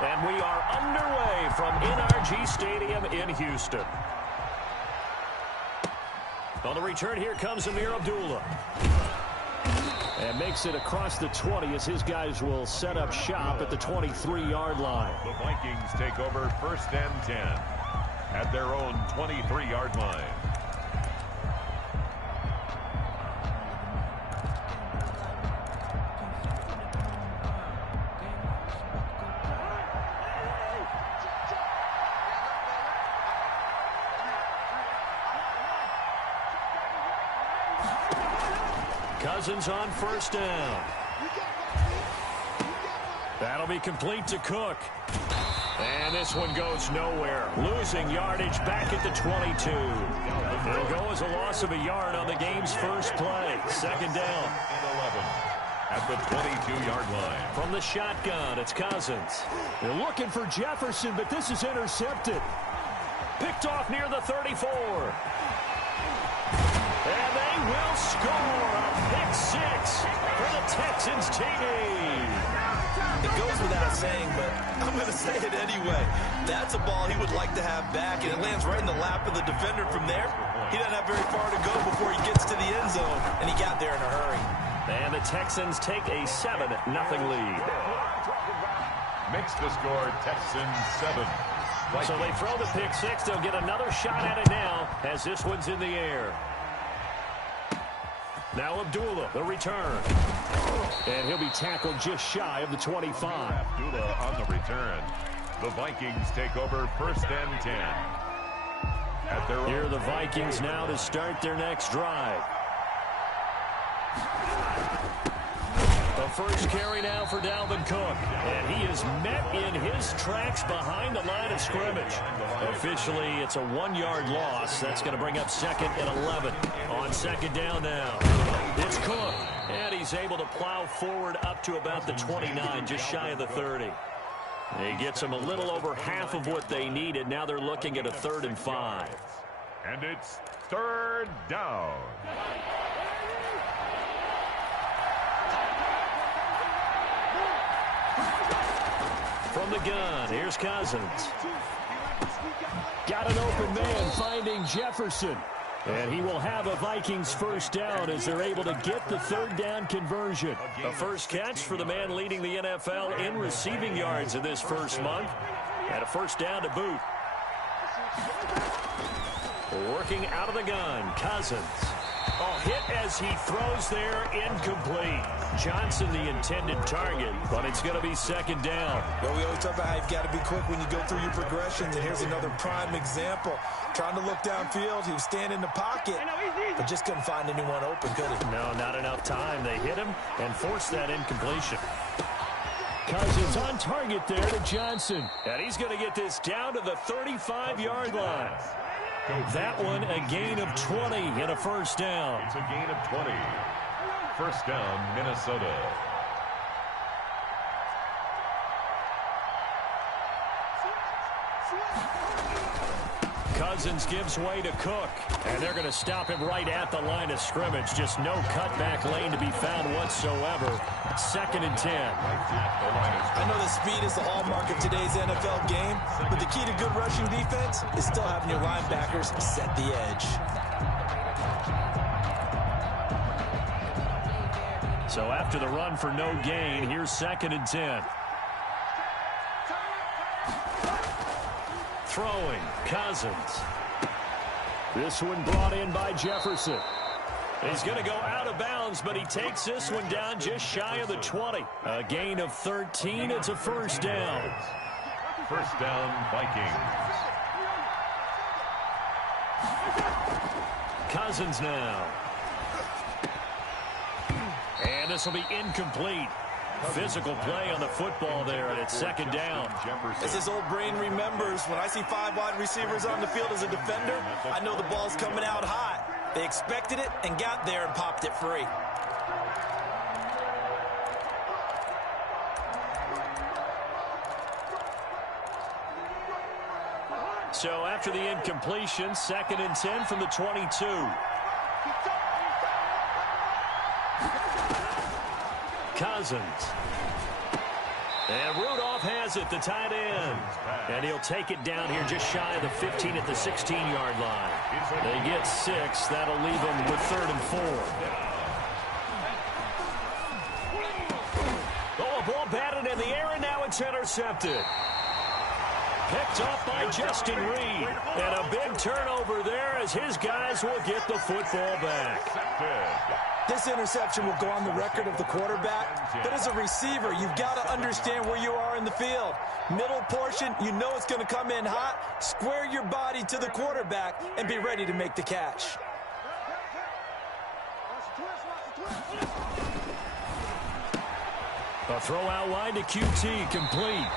And we are underway from NRG Stadium in Houston. On the return, here comes Amir Abdullah. And makes it across the 20 as his guys will set up shop at the 23-yard line. The Vikings take over 1st and 10 at their own 23-yard line. Cousins on 1st down. That'll be complete to Cook. And this one goes nowhere. Losing yardage back at the 22. It'll go as a loss of a yard on the game's first play. 2nd down. 11 at the 22-yard line. From the shotgun, it's Cousins. They're looking for Jefferson, but this is intercepted. Picked off near the 34. And they will score a pick 6 for the Texans TD. It goes without saying, but I'm going to say it anyway. That's a ball he would like to have back, and it lands right in the lap of the defender from there. He doesn't have very far to go before he gets to the end zone, and he got there in a hurry. And the Texans take a 7-0 lead. Makes the score Texans 7. So they throw the pick 6. They'll get another shot at it now as this one's in the air. Now Abdullah, the return. And he'll be tackled just shy of the 25. Abdullah on the return. The Vikings take over 1st and 10. Here are the Vikings now to start their next drive. The first carry now for Dalvin Cook. And he is met in his tracks behind the line of scrimmage. Officially, it's a 1-yard loss. That's going to bring up 2nd and 11. On 2nd down now, it's Cook. And he's able to plow forward up to about the 29, just shy of the 30. He gets them a little over half of what they needed. Now they're looking at a 3rd and 5. And it's 3rd down. From the gun, here's Cousins. Got an open man finding Jefferson. And he will have a Vikings 1st down as they're able to get the 3rd down conversion. A first catch for the man leading the NFL in receiving yards in this first month. And a 1st down to boot. Working out of the gun, Cousins. A hit as he throws there, incomplete. Johnson the intended target, but it's going to be 2nd down. Well, we always talk about how you've got to be quick when you go through your progressions, and here's another prime example. Trying to look downfield, he was standing in the pocket, but just couldn't find anyone open, could he? No, not enough time. They hit him and forced that incompletion. Cousins on target there to Johnson. And he's going to get this down to the 35-yard line. That one a gain of 20 and a 1st down. It's a gain of 20. 1st down, Minnesota. Cousins gives way to Cook. And they're going to stop him right at the line of scrimmage. Just no cutback lane to be found whatsoever. 2nd and 10. I know the speed is the hallmark of today's NFL game, but the key to good rushing defense is still having your linebackers set the edge. So after the run for no gain, here's 2nd and 10. Throwing, Cousins. This one brought in by Jefferson. He's going to go out of bounds, but he takes this one down just shy of the 20. A gain of 13. It's a 1st down. 1st down, Vikings. Cousins now. And this will be incomplete. Physical play on the football there, and it's 2nd down. As his old brain remembers, when I see 5 wide receivers on the field as a defender, I know the ball's coming out hot. They expected it and got there and popped it free. So after the incompletion, 2nd and 10 from the 22. Cousins. And Rudolph has it, the tight end. And he'll take it down here just shy of the 15 at the 16-yard line. They get 6. That'll leave them with 3rd and 4. Oh, a ball batted in the air, and now it's intercepted. Picked off by Justin Reed. And a big turnover there as his guys will get the football back. This interception will go on the record of the quarterback, but as a receiver, you've got to understand where you are in the field. Middle portion, you know it's going to come in hot. Square your body to the quarterback and be ready to make the catch. A throw out wide to QT, complete.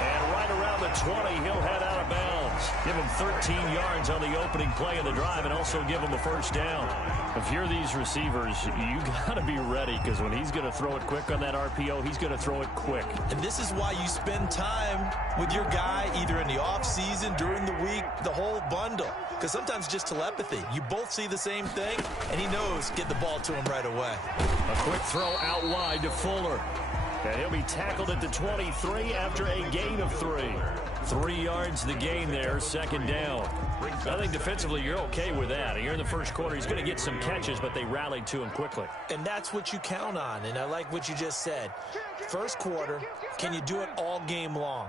And right around the 20, he'll head out of bounds. Give him 13 yards on the opening play of the drive and also give him a first down. If you're these receivers, you got to be ready because when he's going to throw it quick on that RPO, he's going to throw it quick. And this is why you spend time with your guy either in the offseason, during the week, the whole bundle. Because sometimes just telepathy. You both see the same thing, and he knows get the ball to him right away. A quick throw out wide to Fuller. And he'll be tackled at the 23 after a gain of 3. 3 yards the gain there, 2nd down. I think defensively you're okay with that. Here in the first quarter, he's going to get some catches, but they rallied to him quickly. And that's what you count on, and I like what you just said. First quarter, can you do it all game long?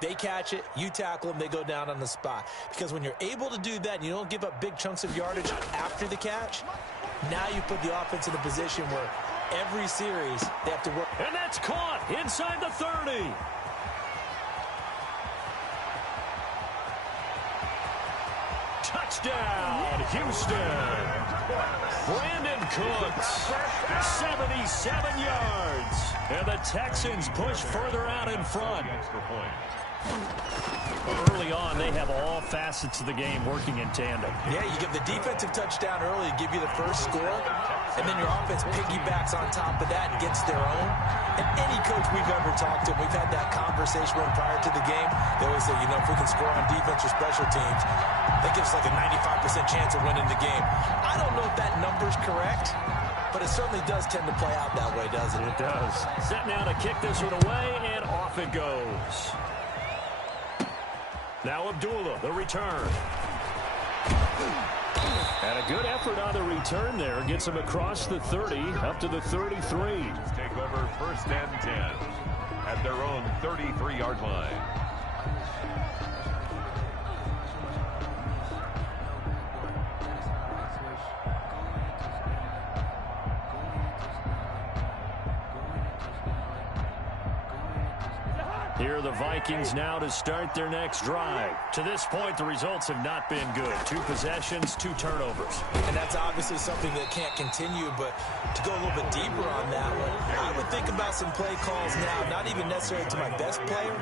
They catch it, you tackle them, they go down on the spot. Because when you're able to do that and you don't give up big chunks of yardage after the catch, now you put the offense in a position where every series, they have to work. And that's caught inside the 30. Touchdown, Houston. Brandon Cooks, 77 yards. And the Texans push further out in front. Early on, they have all facets of the game working in tandem. Yeah, you give the defensive touchdown early, give you the first score, and then your offense piggybacks on top of that and gets their own. And any coach we've ever talked to, we've had that conversation with prior to the game. They always say, you know, if we can score on defense or special teams, that gives us like a 95% chance of winning the game. I don't know if that number's correct, but it certainly does tend to play out that way, doesn't it? It does. Set now to kick this one away, and off it goes. Now Abdullah, the return. And a good effort on the return there. Gets him across the 30, up to the 33. Take over 1st and 10 at their own 33-yard line. Here are the Vikings now to start their next drive. To this point, the results have not been good. 2 possessions, 2 turnovers. And that's obviously something that can't continue, but to go a little bit deeper on that one, I would think about some play calls now, not even necessarily to my best player,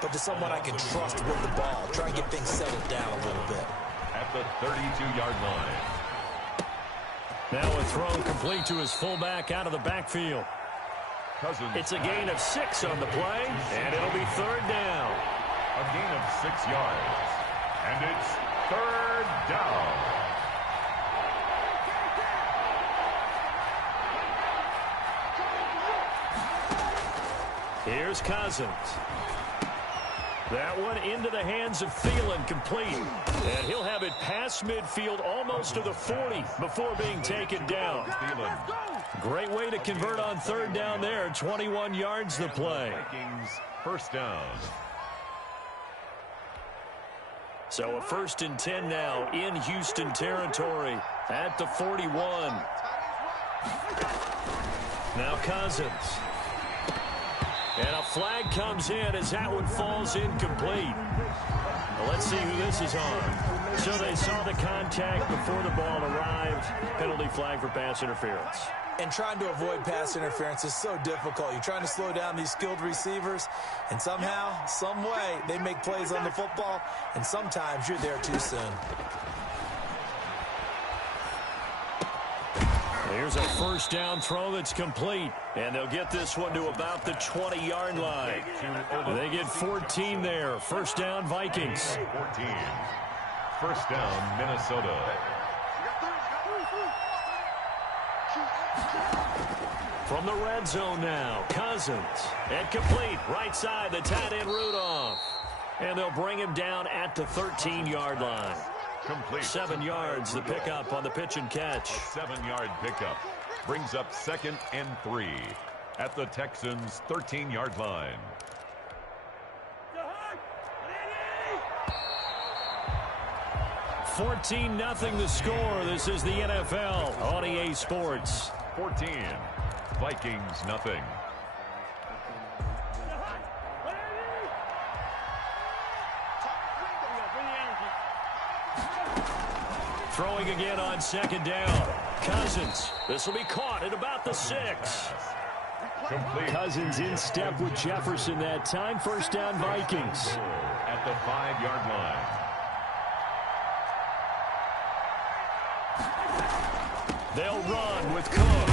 but to someone I can trust with the ball. Try and get things settled down a little bit. At the 32-yard line. Now a throw complete to his fullback out of the backfield. It's a gain of 6 on the play, and it'll be 3rd down. A gain of 6 yards. And it's 3rd down. Here's Cousins. That one into the hands of Thielen, complete. And he'll have it past midfield almost to the 40 before being taken down. Great way to convert on 3rd down there. 21 yards the play. First down. So a 1st and 10 now in Houston territory at the 41. Now Cousins. And a flag comes in as that one falls incomplete. Well, let's see who this is on. So they saw the contact before the ball arrived. Penalty flag for pass interference. And trying to avoid pass interference is so difficult. You're trying to slow down these skilled receivers, and somehow, some way, they make plays on the football, and sometimes you're there too soon. Here's a 1st down throw that's complete. And they'll get this one to about the 20-yard line. They get 14 there. 1st down, Vikings. 14. 1st down, Minnesota. From the red zone now, Cousins. And complete, right side, the tight end Rudolph. And they'll bring him down at the 13-yard line. Complete. 7 yards, the pickup on the pitch and catch. A 7-yard pickup brings up 2nd and 3 at the Texans' 13-yard line. 14-0 the score. This is the NFL on EA Sports. 14, Vikings nothing. Throwing again on 2nd down. Cousins. This will be caught at about the 6. Complete. Cousins in step with Jefferson that time. 1st down Vikings. At the 5-yard line. They'll run with Cook.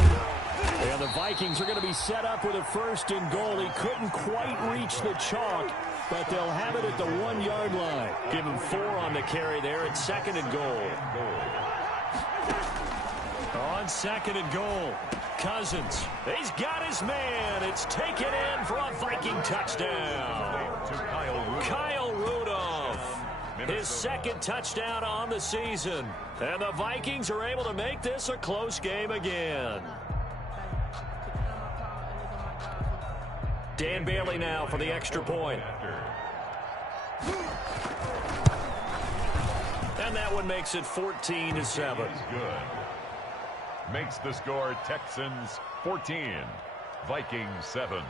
And the Vikings are going to be set up with a 1st and goal. He couldn't quite reach the chalk, but they'll have it at the 1-yard line. Give him 4 on the carry there at 2nd and goal. On 2nd and goal, Cousins. He's got his man. It's taken in for a Viking touchdown. To Kyle Rudolph. His 2nd touchdown on the season. And the Vikings are able to make this a close game again. Dan Bailey now for the extra point. And that one makes it 14-7. Good. Makes the score Texans 14, Vikings 7.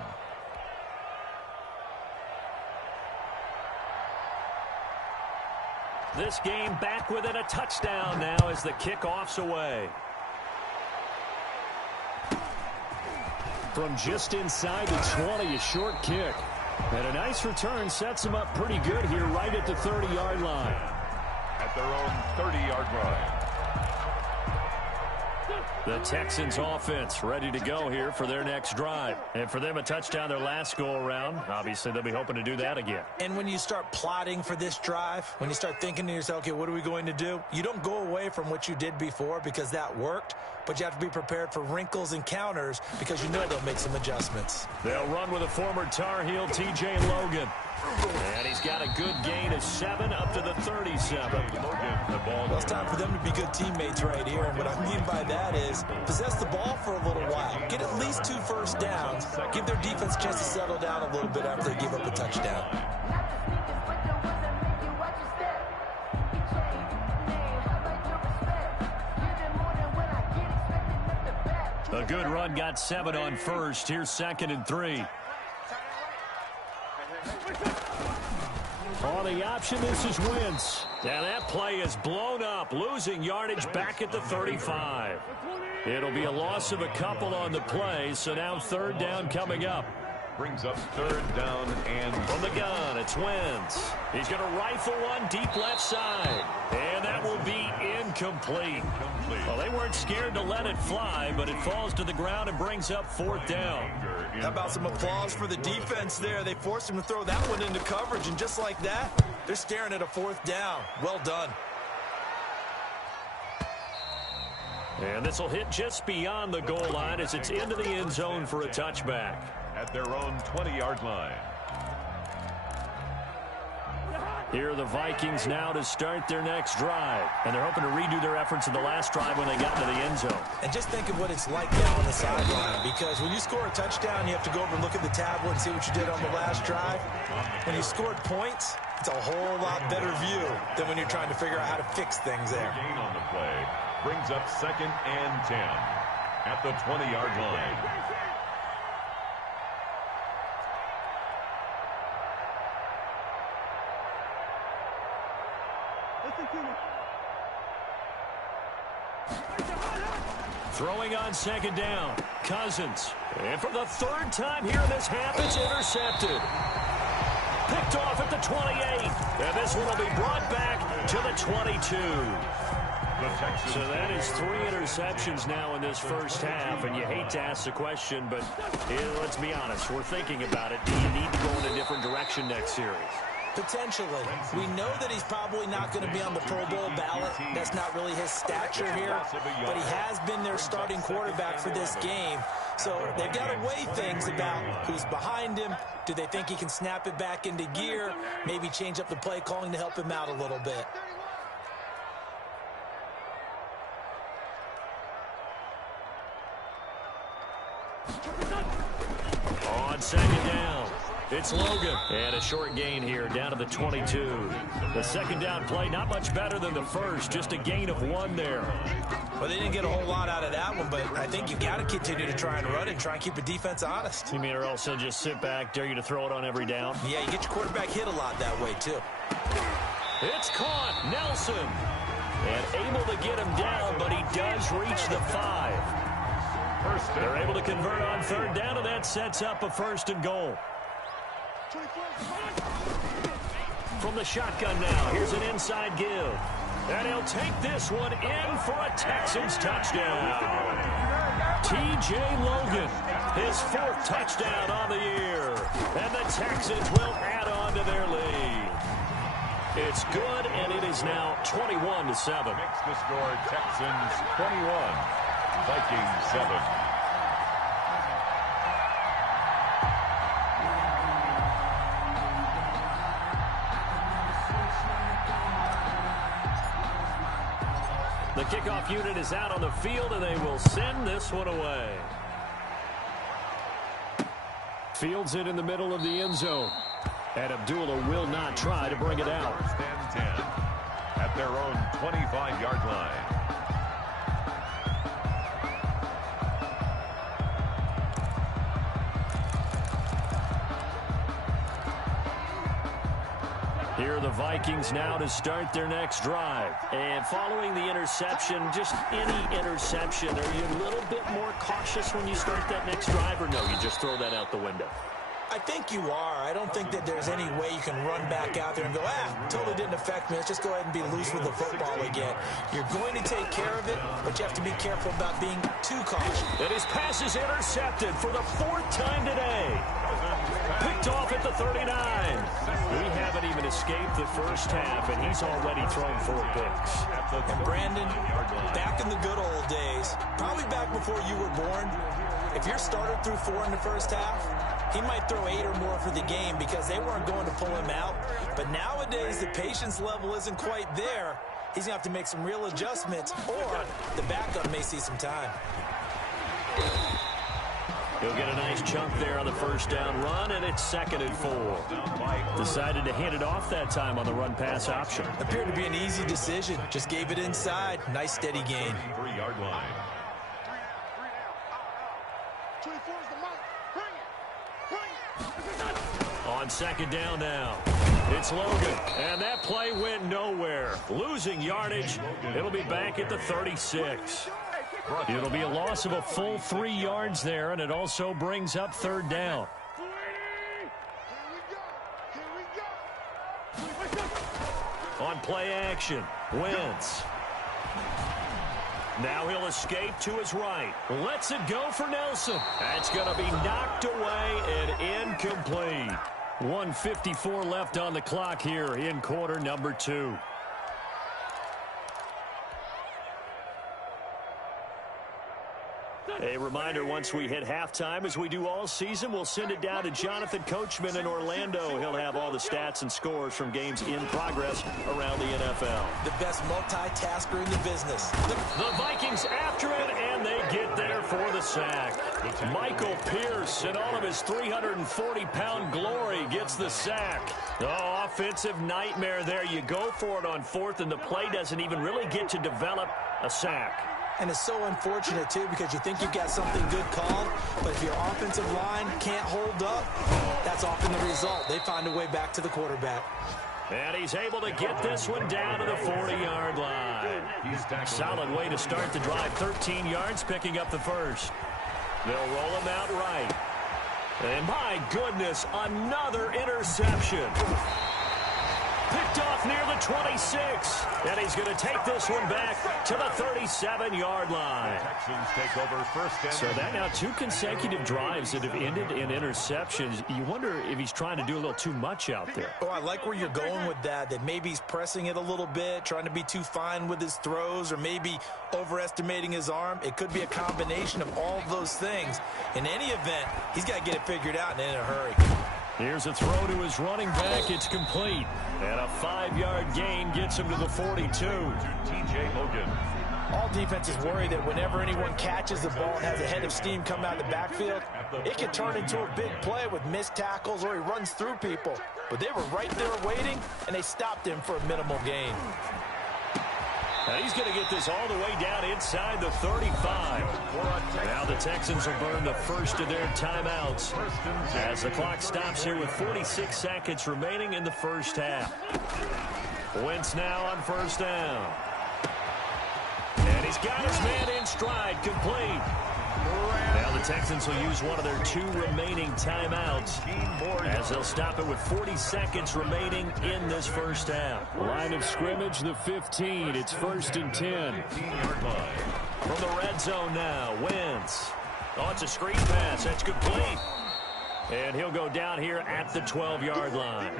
This game back within a touchdown now as the kickoff's away. From just inside the 20, a short kick. And a nice return sets them up pretty good here right at the 30-yard line. At their own 30-yard line. The Texans offense ready to go here for their next drive. And for them, a touchdown their last go-around. Obviously, they'll be hoping to do that again. And when you start plotting for this drive, when you start thinking to yourself, okay, what are we going to do? You don't go away from what you did before because that worked, but you have to be prepared for wrinkles and counters because you know they'll make some adjustments. They'll run with a former Tar Heel, T.J. Logan. And he's got a good gain of 7 up to the 37. Well, it's time for them to be good teammates right here. And what I mean by that is possess the ball for a little while. Get at least 2 first downs. Give their defense a chance to settle down a little bit after they give up a touchdown. A good run got 7 on first. Here's 2nd and 3. On the option, this is Wentz. And that play is blown up, losing yardage back at the 35. It'll be a loss of a couple on the play, so now 3rd down coming up. Brings up 3rd down and from the gun, it's Wentz. He's going to rifle one deep left side. And that will be incomplete. Well, they weren't scared to let it fly, but it falls to the ground and brings up 4th down. How about some applause for the defense there? They forced him to throw that one into coverage, and just like that, they're staring at a 4th down. Well done. And this will hit just beyond the goal line as it's into the end zone for a touchback. At their own 20-yard line. Here are the Vikings now to start their next drive. And they're hoping to redo their efforts in the last drive when they got into the end zone. And just think of what it's like now on the sideline. Because when you score a touchdown, you have to go over and look at the tablet and see what you did on the last drive. When you scored points, it's a whole lot better view than when you're trying to figure out how to fix things there. Gain on the play brings up 2nd and 10 at the 20-yard line. Throwing on 2nd down, Cousins. And for the 3rd time here in this half, it's intercepted. Picked off at the 28. And this one will be brought back to the 22. So that is 3 interceptions now in this first half. And you hate to ask the question, but let's be honest. We're thinking about it. Do you need to go in a different direction next series? Potentially. We know that he's probably not going to be on the Pro Bowl ballot. That's not really his stature here, but he has been their starting quarterback for this game. So they've got to weigh things about who's behind him. Do they think he can snap it back into gear? Maybe change up the play calling to help him out a little bit. On second down, it's Logan. And a short gain here down to the 22. The second down play, not much better than the first, just a gain of 1 there. Well, they didn't get a whole lot out of that one, but I think you got to continue to try and run and try and keep the defense honest. You mean or else they'll just sit back, dare you to throw it on every down? Yeah, you get your quarterback hit a lot that way, too. It's caught, Nelson. And able to get him down, but he does reach the 5. They're able to convert on third down, and that sets up a first and goal. From the shotgun now, here's an inside give. And he'll take this one in for a Texans touchdown. T.J. Logan, his 4th touchdown on the year. And the Texans will add on to their lead. It's good, and it is now 21-7. Makes the score Texans 21, Vikings 7. The kickoff unit is out on the field, and they will send this one away. Fields it in the middle of the end zone. And Abdullah will not try to bring it out. First and 10 at their own 25-yard line. Here are the Vikings now to start their next drive. And following the interception, just any interception, are you a little bit more cautious when you start that next drive, or no, you just throw that out the window? I think you are. I don't think that there's any way you can run back out there and go, totally didn't affect me. Let's just go ahead and be loose with the football again. You're going to take care of it, but you have to be careful about being too cautious. And his pass is intercepted for the 4th time today. Picked off at the 39. We haven't even escaped the first half, and he's already thrown 4 picks. And Brandon, back in the good old days, probably back before you were born, if your starter threw 4 in the first half, he might throw 8 or more for the game because they weren't going to pull him out. But nowadays, the patience level isn't quite there. He's going to have to make some real adjustments, or the backup may see some time. He'll get a nice chunk there on the first down run, and it's 2nd and 4. Decided to hand it off that time on the run-pass option. Appeared to be an easy decision. Just gave it inside. Nice, steady gain. 3-yard line. On second down now, it's Logan, and that play went nowhere. Losing yardage, it'll be back at the 36. It'll be a loss of a full 3 yards there, and it also brings up third down. On play action, Wentz. Now he'll escape to his right. Lets it go for Nelson. That's going to be knocked away and incomplete. 1:54 left on the clock here in quarter number 2. A reminder, once we hit halftime, as we do all season, we'll send it down to Jonathan Coachman in Orlando. He'll have all the stats and scores from games in progress around the NFL. The best multitasker in the business. The Vikings after it, and they get there for the sack. Michael Pierce, in all of his 340-pound glory, gets the sack. Oh, offensive nightmare there. You go for it on 4th, and the play doesn't even really get to develop a sack. And it's so unfortunate, too, because you think you've got something good called, but if your offensive line can't hold up, that's often the result. They find a way back to the quarterback. And he's able to get this one down to the 40-yard line. Solid way to start the drive. 13 yards, picking up the first. They'll roll him out right. And my goodness, another interception. picked off near the 26. And he's going to take this one back to the 37-yard line. Texans take over first and So that now 2 consecutive drives that have ended in interceptions. You wonder if he's trying to do a little too much out there. Oh, I like where you're going with that maybe he's pressing it a little bit, trying to be too fine with his throws, or maybe overestimating his arm. It could be a combination of all of those things. In any event, he's got to get it figured out and in a hurry. Here's a throw to his running back. It's complete. And a 5-yard gain gets him to the 42. T.J. Hogan. All defenses worry that whenever anyone catches the ball and has a head of steam come out of the backfield, it can turn into a big play with missed tackles or he runs through people. But they were right there waiting, and they stopped him for a minimal gain. Now he's going to get this all the way down inside the 35. Now the Texans will burn the first of their timeouts as the clock stops here with 46 seconds remaining in the first half. Wentz now on first down. And he's got his man in stride, complete. Now the Texans will use one of their 2 remaining timeouts as they'll stop it with 40 seconds remaining in this first half. Line of scrimmage, the 15. It's 1st and 10. From the red zone now, Wentz. Oh, it's a screen pass. That's complete. And he'll go down here at the 12-yard line.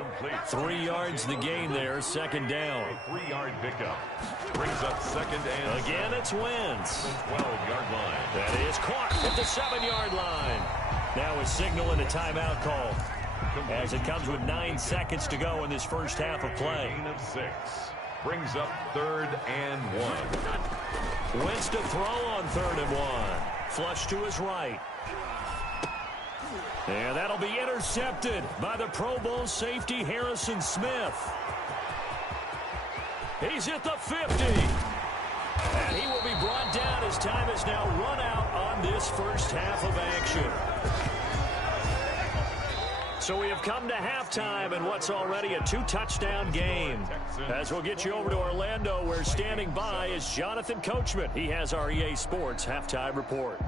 3 yards the gain there, second down. 3-yard pickup. Brings up second and... Again, it's Wentz. 12-yard line. That is caught at the 7-yard line. Now a signal and a timeout call as it comes with 9 seconds to go in this first half of play. Gain of 6. Brings up 3rd and 1. Wentz to throw on 3rd and 1. Flush to his right. And that'll be intercepted by the Pro Bowl safety Harrison Smith. He's at the 50. And he will be brought down as time is now run out on this first half of action. So we have come to halftime in what's already a 2-touchdown game. As we'll get you over to Orlando, where standing by is Jonathan Coachman. He has our EA Sports halftime report.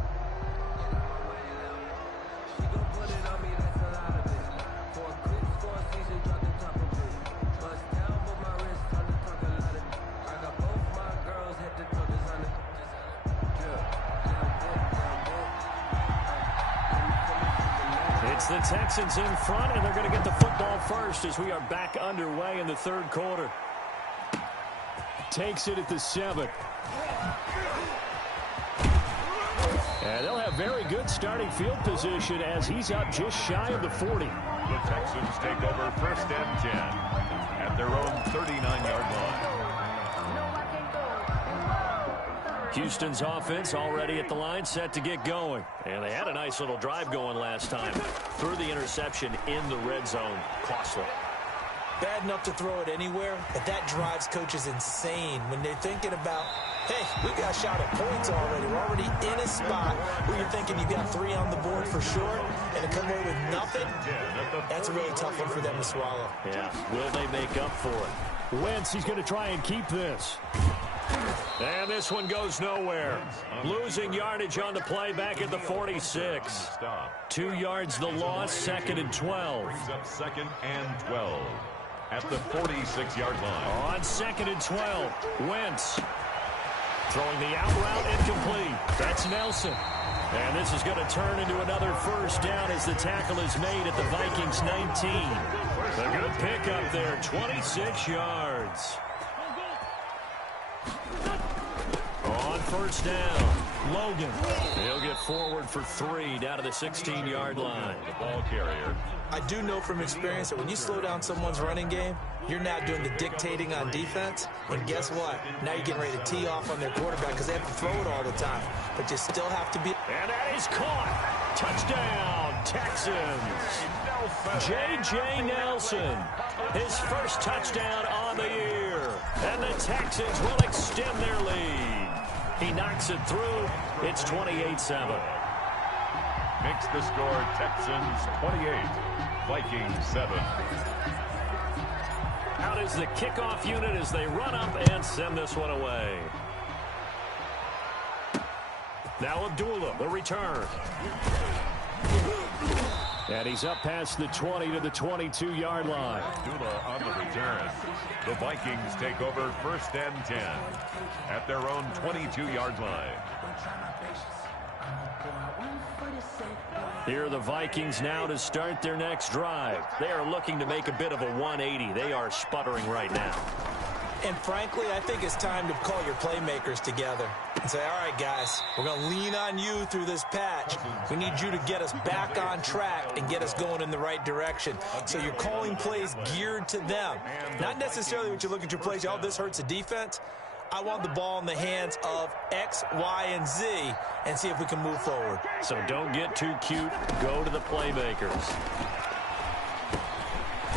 The Texans in front, and they're going to get the football first as we are back underway in the 3rd quarter. Takes it at the 7. And they'll have very good starting field position as he's up just shy of the 40. The Texans take over 1st and 10 at their own 39-yard line. Houston's offense already at the line, set to get going. And they had a nice little drive going last time. Threw the interception in the red zone. Costly. Bad enough to throw it anywhere, but that drives coaches insane when they're thinking about, hey, we got a shot at points already. We're already in a spot where you're thinking you got 3 on the board for sure, and to come away with nothing, that's a really tough one for them to swallow. Yeah, will they make up for it? Wentz, he's going to try and keep this. And this one goes nowhere. Losing yardage on the play back at the 46. 2 yards the loss, 2nd and 12. Brings up 2nd and 12 at the 46-yard line. On 2nd and 12, Wentz throwing the out route incomplete. That's Nelson. And this is going to turn into another first down as the tackle is made at the Vikings 19. A good pickup there, 26 yards. On first down, Logan. He'll get forward for 3 down to the 16-yard line. The ball carrier. I do know from experience that when you slow down someone's running game, you're now doing the dictating on defense. And guess what? Now you're getting ready to tee off on their quarterback because they have to throw it all the time. But you still have to be... And that is caught. Touchdown, Texans. J.J. Nelson, his first touchdown on the year. And the Texans will extend their lead. He knocks it through. It's 28-7. Makes the score Texans 28, Vikings 7. Out is the kickoff unit as they run up and send this one away. Now Abdullah, the return. And he's up past the 20 to the 22-yard line. Dula on the return. The Vikings take over 1st and 10 at their own 22-yard line. Here are the Vikings now to start their next drive. They are looking to make a bit of a 180. They are sputtering right now. And frankly, I think it's time to call your playmakers together and say, all right, guys, we're going to lean on you through this patch. We need you to get us back on track and get us going in the right direction. So you're calling plays geared to them. Not necessarily what you look at your plays, oh, this hurts the defense. I want the ball in the hands of X, Y, and Z and see if we can move forward. So don't get too cute. Go to the playmakers.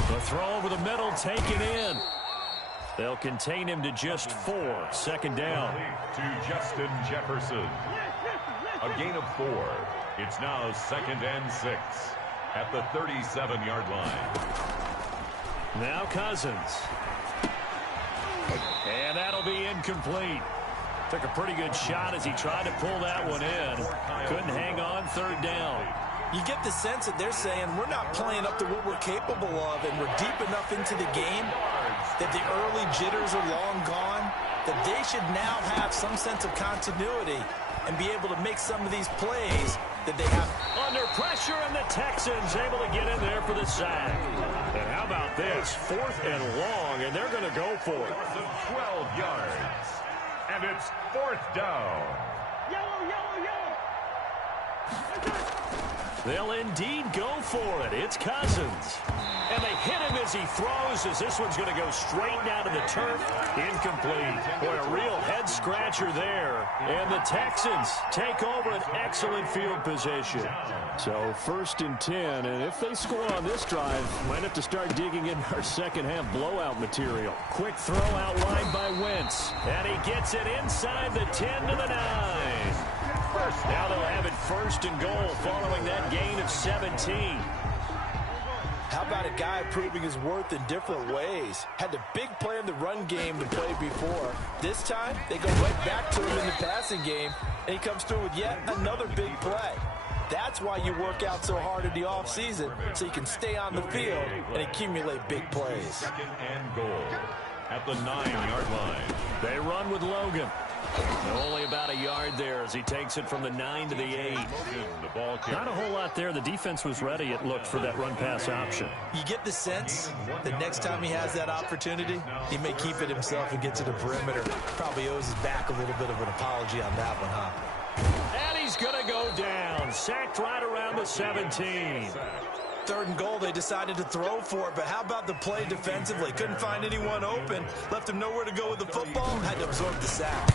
The throw over the middle taken in. They'll contain him to just 4. 2nd down. To Justin Jefferson. A gain of 4. It's now 2nd and 6 at the 37-yard line. Now Cousins. And that'll be incomplete. Took a pretty good shot as he tried to pull that one in. Couldn't hang on. 3rd down. You get the sense that they're saying we're not playing up to what we're capable of, and we're deep enough into the game that the early jitters are long gone, that they should now have some sense of continuity and be able to make some of these plays that they have. Under pressure, and the Texans able to get in there for the sack. And how about this? 4th and long, and they're going to go for it. 12 yards. And it's 4th down. They'll indeed go for it. It's Cousins. And they hit him as he throws, as this one's going to go straight down to the turf. Incomplete. Boy, a real head-scratcher there. And the Texans take over an excellent field position. So 1st and 10, and if they score on this drive, might have to start digging in our second-half blowout material. Quick throw out wide by Wentz. And he gets it inside the 10 to the 9. Now they'll have it 1st and goal following that gain of 17. How about a guy proving his worth in different ways? Had the big play in the run game to play before. This time, they go right back to him in the passing game, and he comes through with yet another big play. That's why you work out so hard in the offseason, so you can stay on the field and accumulate big plays. 2nd and goal at the 9-yard line. They run with Logan. Only about a yard there as he takes it from the 9 to the 8. Not a whole lot there. The defense was ready, it looked, for that run-pass option. You get the sense that next time he has that opportunity, he may keep it himself and get to the perimeter. Probably owes his back a little bit of an apology on that one, huh? And he's going to go down. Sacked right around the 17. 3rd and goal, they decided to throw for it, but how about the play defensively? Couldn't find anyone open, left him nowhere to go with the football, had to absorb the sack.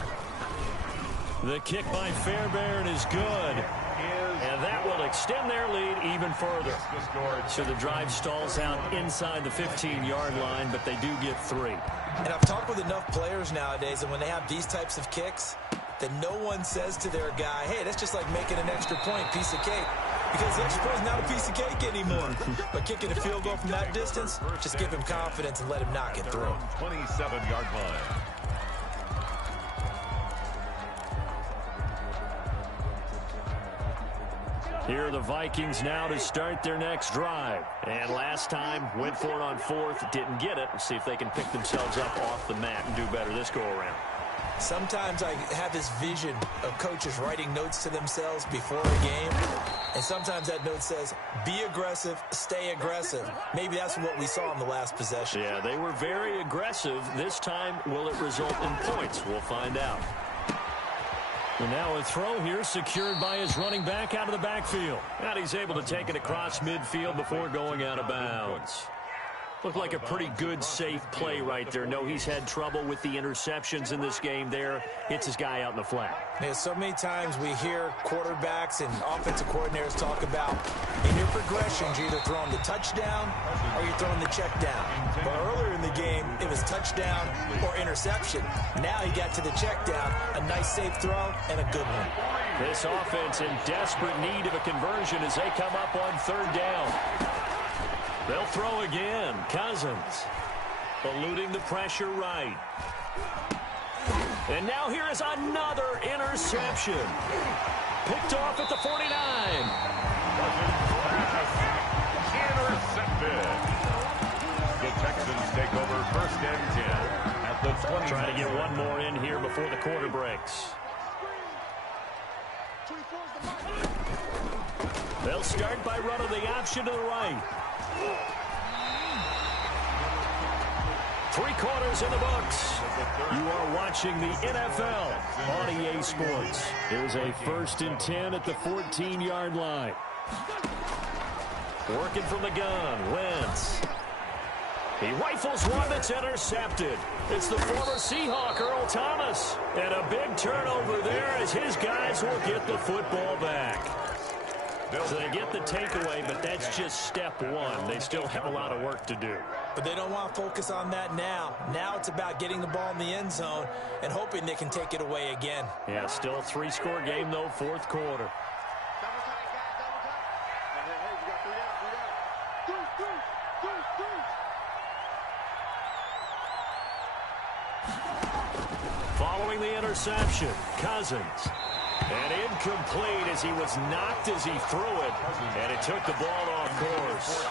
The kick by Fairbairn is good. And that will extend their lead even further. So the drive stalls out inside the 15-yard line, but they do get 3. And I've talked with enough players nowadays, and when they have these types of kicks, that no one says to their guy, hey, that's just like making an extra point, piece of cake. Because the extra point is not a piece of cake anymore. But kicking a field goal from that distance, just give him confidence and let him knock it through. 27-yard line. Here are the Vikings now to start their next drive. And last time, went for it on 4th, didn't get it. We'll see if they can pick themselves up off the mat and do better this go-around. Sometimes I have this vision of coaches writing notes to themselves before a game. And sometimes that note says, be aggressive, stay aggressive. Maybe that's what we saw in the last possession. Yeah, they were very aggressive. This time, will it result in points? We'll find out. And now a throw here secured by his running back out of the backfield. And he's able to take it across midfield before going out of bounds. Looked like a pretty good, safe play right there. No, he's had trouble with the interceptions in this game there. Hits his guy out in the flat. Yeah, so many times we hear quarterbacks and offensive coordinators talk about in your progressions, you're either throwing the touchdown or you're throwing the check down. But earlier in the game, it was touchdown or interception. Now he got to the check down, a nice safe throw, and a good one. This offense in desperate need of a conversion as they come up on 3rd down. They'll throw again. Cousins eluding the pressure right. And now here is another interception. Picked off at the 49. bid. The Texans take over 1st and 10 at the 20. Trying to get one more in here before the quarter breaks. They'll start by running the option to the right. 3 quarters in the books. You are watching the NFL on EA Sports. Here's a 1st and 10 at the 14-yard line. Working from the gun, Wentz. He rifles one that's intercepted. It's the former Seahawk, Earl Thomas. And a big turnover there as his guys will get the football back. So they get the takeaway, but that's just step one. They still have a lot of work to do. But they don't want to focus on that now. Now it's about getting the ball in the end zone and hoping they can take it away again. Yeah, still a 3-score game, though, 4th quarter. Following the interception, Cousins. And incomplete as he was knocked as he threw it. And it took the ball off course.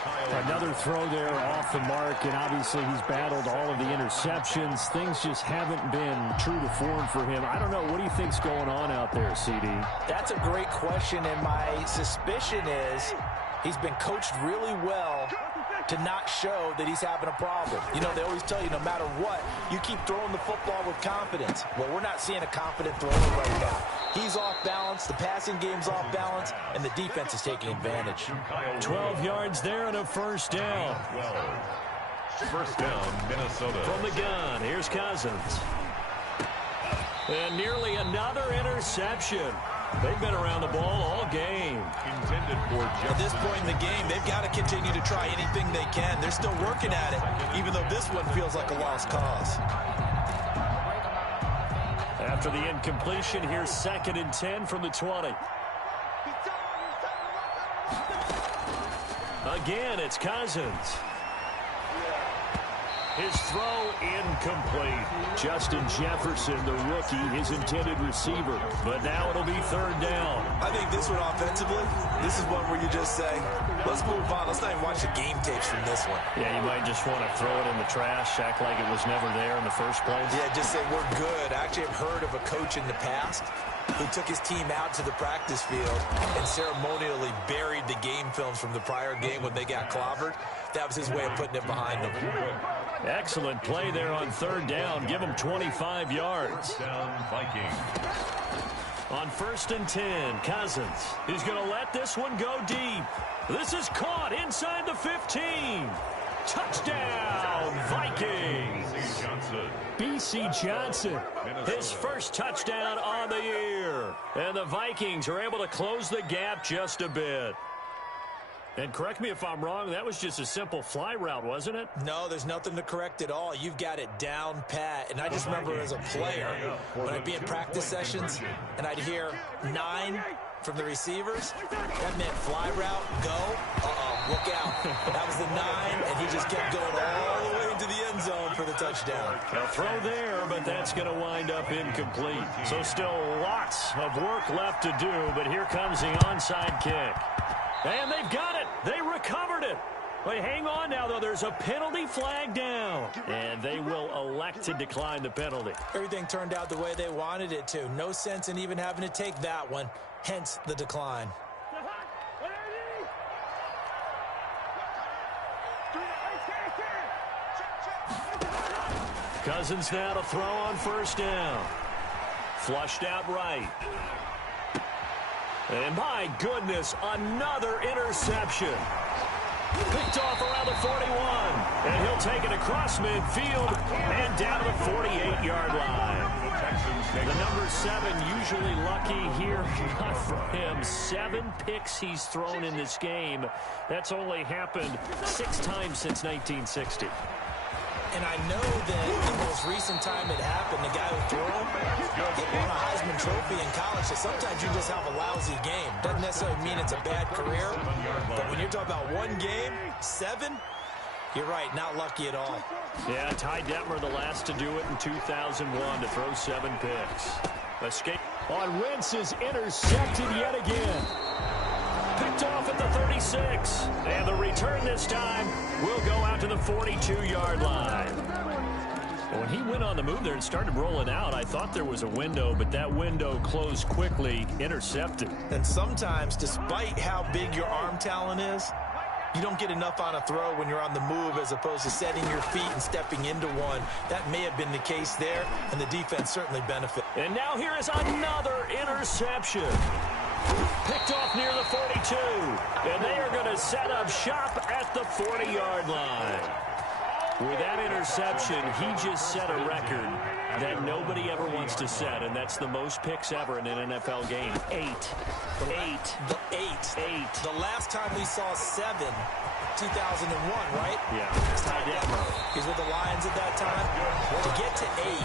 Another throw there off the mark, and obviously he's battled all of the interceptions. Things just haven't been true to form for him. I don't know. What do you think's going on out there, CD? That's a great question, and my suspicion is he's been coached really well to not show that he's having a problem. You know, they always tell you no matter what, you keep throwing the football with confidence. Well, we're not seeing a confident thrower right now. He's off balance, the passing game's off balance, and the defense is taking advantage. 12 yards there and a 1st down. 1st down, Minnesota. From the gun, here's Cousins. And nearly another interception. They've been around the ball all game. Intended for At this point in the game, they've got to continue to try anything they can. They're still working at it, even though this one feels like a lost cause. After the incompletion, here's 2nd and 10 from the 20. Again, it's Cousins. His throw incomplete. Justin Jefferson, the rookie, his intended receiver. But now it'll be 3rd down. I think this one offensively, this is one where you just say, let's move on. Let's not even watch the game tapes from this one. Yeah, you might just want to throw it in the trash, act like it was never there in the first place. Yeah, just say we're good. I actually have heard of a coach in the past who took his team out to the practice field and ceremonially buried the game films from the prior game when they got clobbered. That was his way of putting it behind them. Excellent play there on 3rd down. Give him 25 yards. down, Vikings. On 1st and 10, Cousins. He's going to let this one go deep. This is caught inside the 15. Touchdown, Vikings. B.C. Johnson, his first touchdown on the year. And the Vikings are able to close the gap just a bit. And correct me if I'm wrong, that was just a simple fly route, wasn't it? No, there's nothing to correct at all. You've got it down pat. And I just remember as a player, when I'd be in practice sessions and I'd hear 9 from the receivers, that meant fly route, go, look out. That was the 9, and he just kept going all the way into the end zone for the touchdown. A throw there, but that's going to wind up incomplete. So still lots of work left to do, but here comes the onside kick. And they've got it. They recovered it. But hang on now, though. There's a penalty flag down. And they will elect to decline the penalty. Everything turned out the way they wanted it to. No sense in even having to take that one. Hence the decline. Cousins now to throw on 1st down. Flushed out right. And my goodness, another interception. Picked off around the 41. And he'll take it across midfield and down to the 48-yard line. The number 7 usually lucky here. Not for him. 7 picks he's thrown in this game. That's only happened 6 times since 1960. And I know that the most recent time it happened, the guy who threw him, he won a Heisman Trophy in college. So sometimes you just have a lousy game. Doesn't necessarily mean it's a bad career. But when you're talking about one game, 7, you're right, not lucky at all. Yeah, Ty Detmer the last to do it in 2001 to throw 7 picks. Escape on Wentz is intercepted yet again. Picked off at the 36. And the return this time will go out to the 42-yard line. When he went on the move there and started rolling out, I thought there was a window, but that window closed quickly, intercepted. And sometimes, despite how big your arm talent is, you don't get enough on a throw when you're on the move as opposed to setting your feet and stepping into one. That may have been the case there, and the defense certainly benefited. And now here is another interception. Picked off near the 42. And they are going to set up shop at the 40-yard line. With that interception, he just set a record that nobody ever wants to set, and that's the most picks ever in an NFL game. 8. The last time we saw 7, 2001, right? Yeah. He's with the Lions at that time. To get to 8,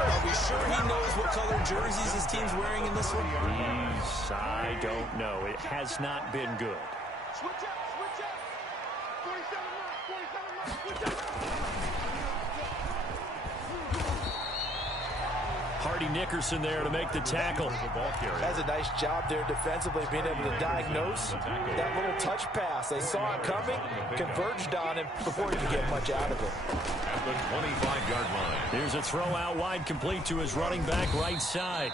are we sure he knows what color jerseys his team's wearing in this one? I don't know. It has not been good. Switch up. 47 left. Hardy Nickerson there to make the tackle. Has a nice job there defensively, being able to diagnose that little touch pass. They saw it coming, converged on him before he could get much out of it. At the 25-yard line. Here's a throw out wide, complete to his running back right side.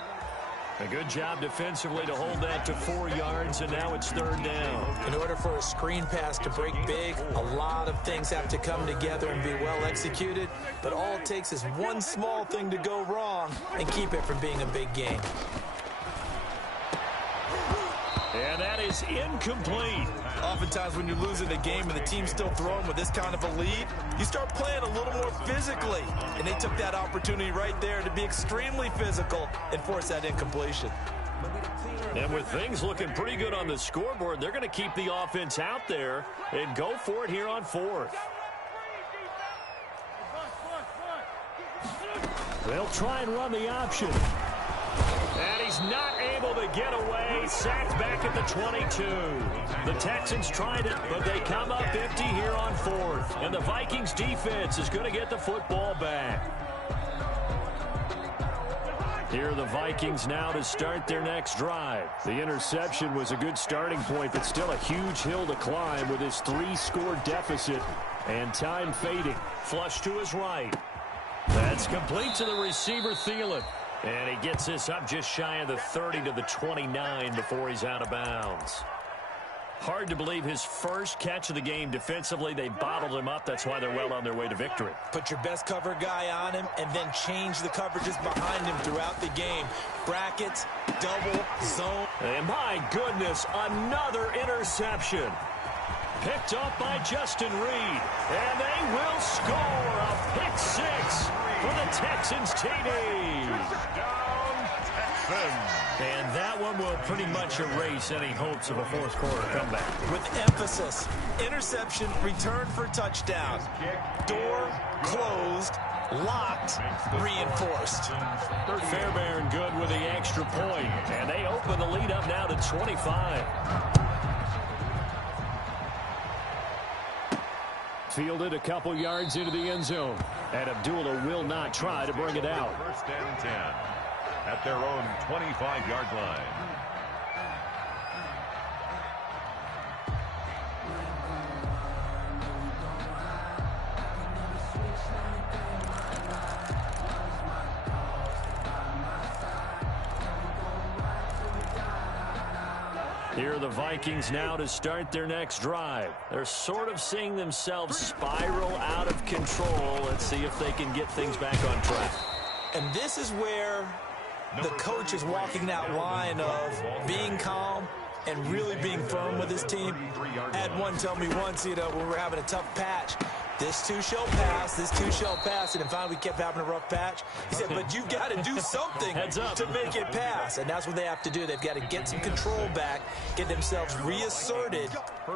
A good job defensively to hold that to 4 yards, and now it's 3rd down. In order for a screen pass to break big, a lot of things have to come together and be well executed, but all it takes is one small thing to go wrong and keep it from being a big game. And that is incomplete. Oftentimes when you're losing a game and the team's still throwing with this kind of a lead, you start playing a little more physically. And they took that opportunity right there to be extremely physical and force that incompletion. And with things looking pretty good on the scoreboard, they're going to keep the offense out there and go for it here on 4th. They'll try and run the option. And he's not able to get away. Sacked back at the 22. The Texans tried it, but they come up empty here on 4th. And the Vikings defense is going to get the football back. Here are the Vikings now to start their next drive. The interception was a good starting point, but still a huge hill to climb with his 3-score deficit and time fading. Flush to his right. That's complete to the receiver, Thielen. And he gets this up just shy of the 30 to the 29 before he's out of bounds. Hard to believe his first catch of the game defensively. They bottled him up. That's why they're well on their way to victory. Put your best cover guy on him and then change the coverages behind him throughout the game. Brackets, double, zone. And my goodness, another interception. Picked up by Justin Reed. And they will score a pick 6 for the Texans TD. And that one will pretty much erase any hopes of a 4th quarter comeback. With emphasis, interception, return for touchdown. Door closed, locked, reinforced. Fairbairn good with the extra point. And they open the lead up now to 25. Fielded a couple yards into the end zone. And Abdullah will not try to bring it out. 1st and 10 at their own 25-yard line. Here are the Vikings now to start their next drive. They're sort of seeing themselves spiral out of control. Let's see if they can get things back on track. And this is where the coach is walking that line of being calm and really being firm with his team. I had one tell me once, when we were having a tough patch, this too shall pass, this too shall pass. And finally we kept having a rough patch. He said, but you've got to do something to make it pass. And that's what they have to do. They've got to get some control back, get themselves reasserted,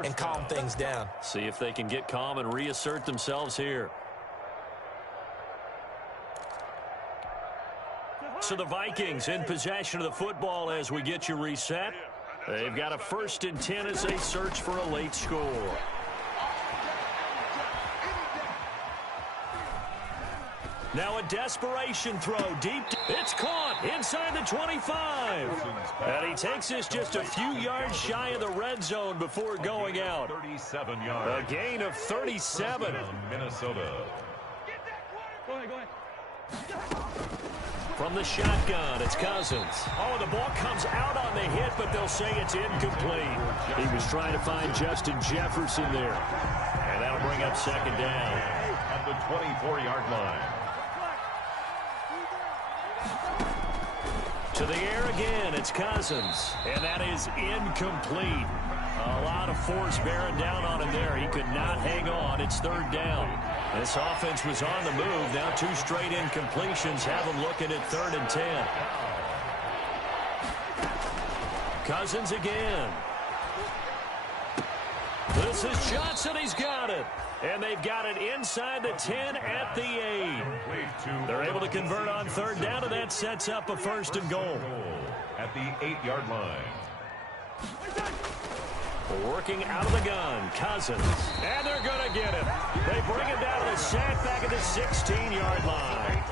and calm things down. See if they can get calm and reassert themselves here. So the Vikings in possession of the football as we get you reset. They've got a 1st and 10 as they search for a late score. Now a desperation throw deep. It's caught inside the 25. And he takes this just a few yards shy of the red zone before going out. 37 yards. A gain of 37. Minnesota. Go ahead. From the shotgun, it's Cousins. Oh, the ball comes out on the hit, but they'll say it's incomplete. He was trying to find Justin Jefferson there. And that'll bring up second down. At the 24-yard line. To the air again, it's Cousins. And that is incomplete. A lot of force bearing down on him there. He could not hang on. It's third down. This offense was on the move. Now 2 straight incompletions have them looking at 3rd and 10. Cousins again. This is Johnson. He's got it. And they've got it inside the 10 at the 8. They're able to convert on 3rd down, and that sets up a 1st and goal. At the 8-yard line. Working out of the gun, Cousins. And they're going to get him. They bring him down to the sack back at the 16-yard line.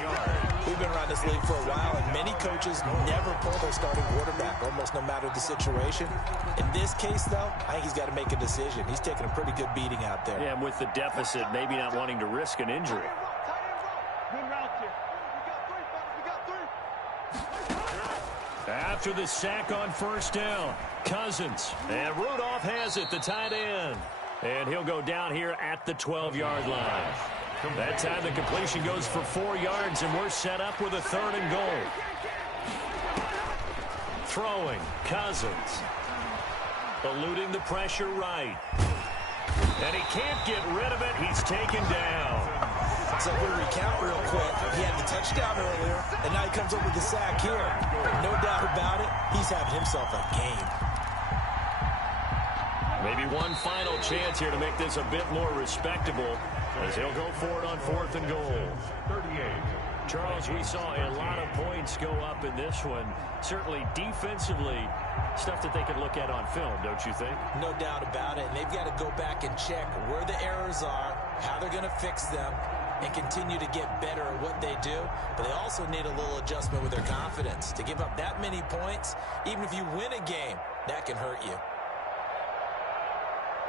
We've been around this league for a while, and many coaches never pull their starting quarterback, almost no matter the situation. In this case, though, I think he's got to make a decision. He's taking a pretty good beating out there. Yeah, and with the deficit, maybe not wanting to risk an injury. Good route here. We got 3. After the sack on 1st down, Cousins. And Rudolph has it, the tight end. And he'll go down here at the 12-yard line. That time the completion goes for 4 yards, and we're set up with a 3rd and goal. Throwing, Cousins. Eluding the pressure right. And he can't get rid of it. He's taken down. So we'll recount real quick. He had the touchdown earlier, and now he comes up with the sack here. No doubt about it, he's having himself a game. Maybe one final chance here to make this a bit more respectable as he'll go for it on 4th and goal. 38. Charles, we saw a lot of points go up in this one. Certainly defensively, stuff that they can look at on film, don't you think? No doubt about it. And they've got to go back and check where the errors are, how they're going to fix them, and continue to get better at what they do. But they also need a little adjustment with their confidence. To give up that many points, even if you win a game, that can hurt you.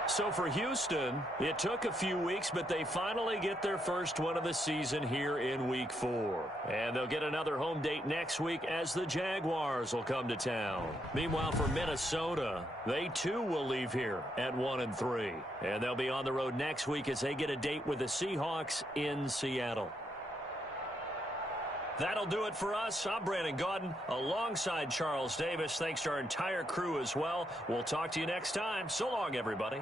So for Houston, it took a few weeks, but they finally get their first one of the season here in Week 4. And they'll get another home date next week as the Jaguars will come to town. Meanwhile, for Minnesota, they too will leave here at 1-3. And they'll be on the road next week as they get a date with the Seahawks in Seattle. That'll do it for us. I'm Brandon Gaudin alongside Charles Davis. Thanks to our entire crew as well. We'll talk to you next time. So long, everybody.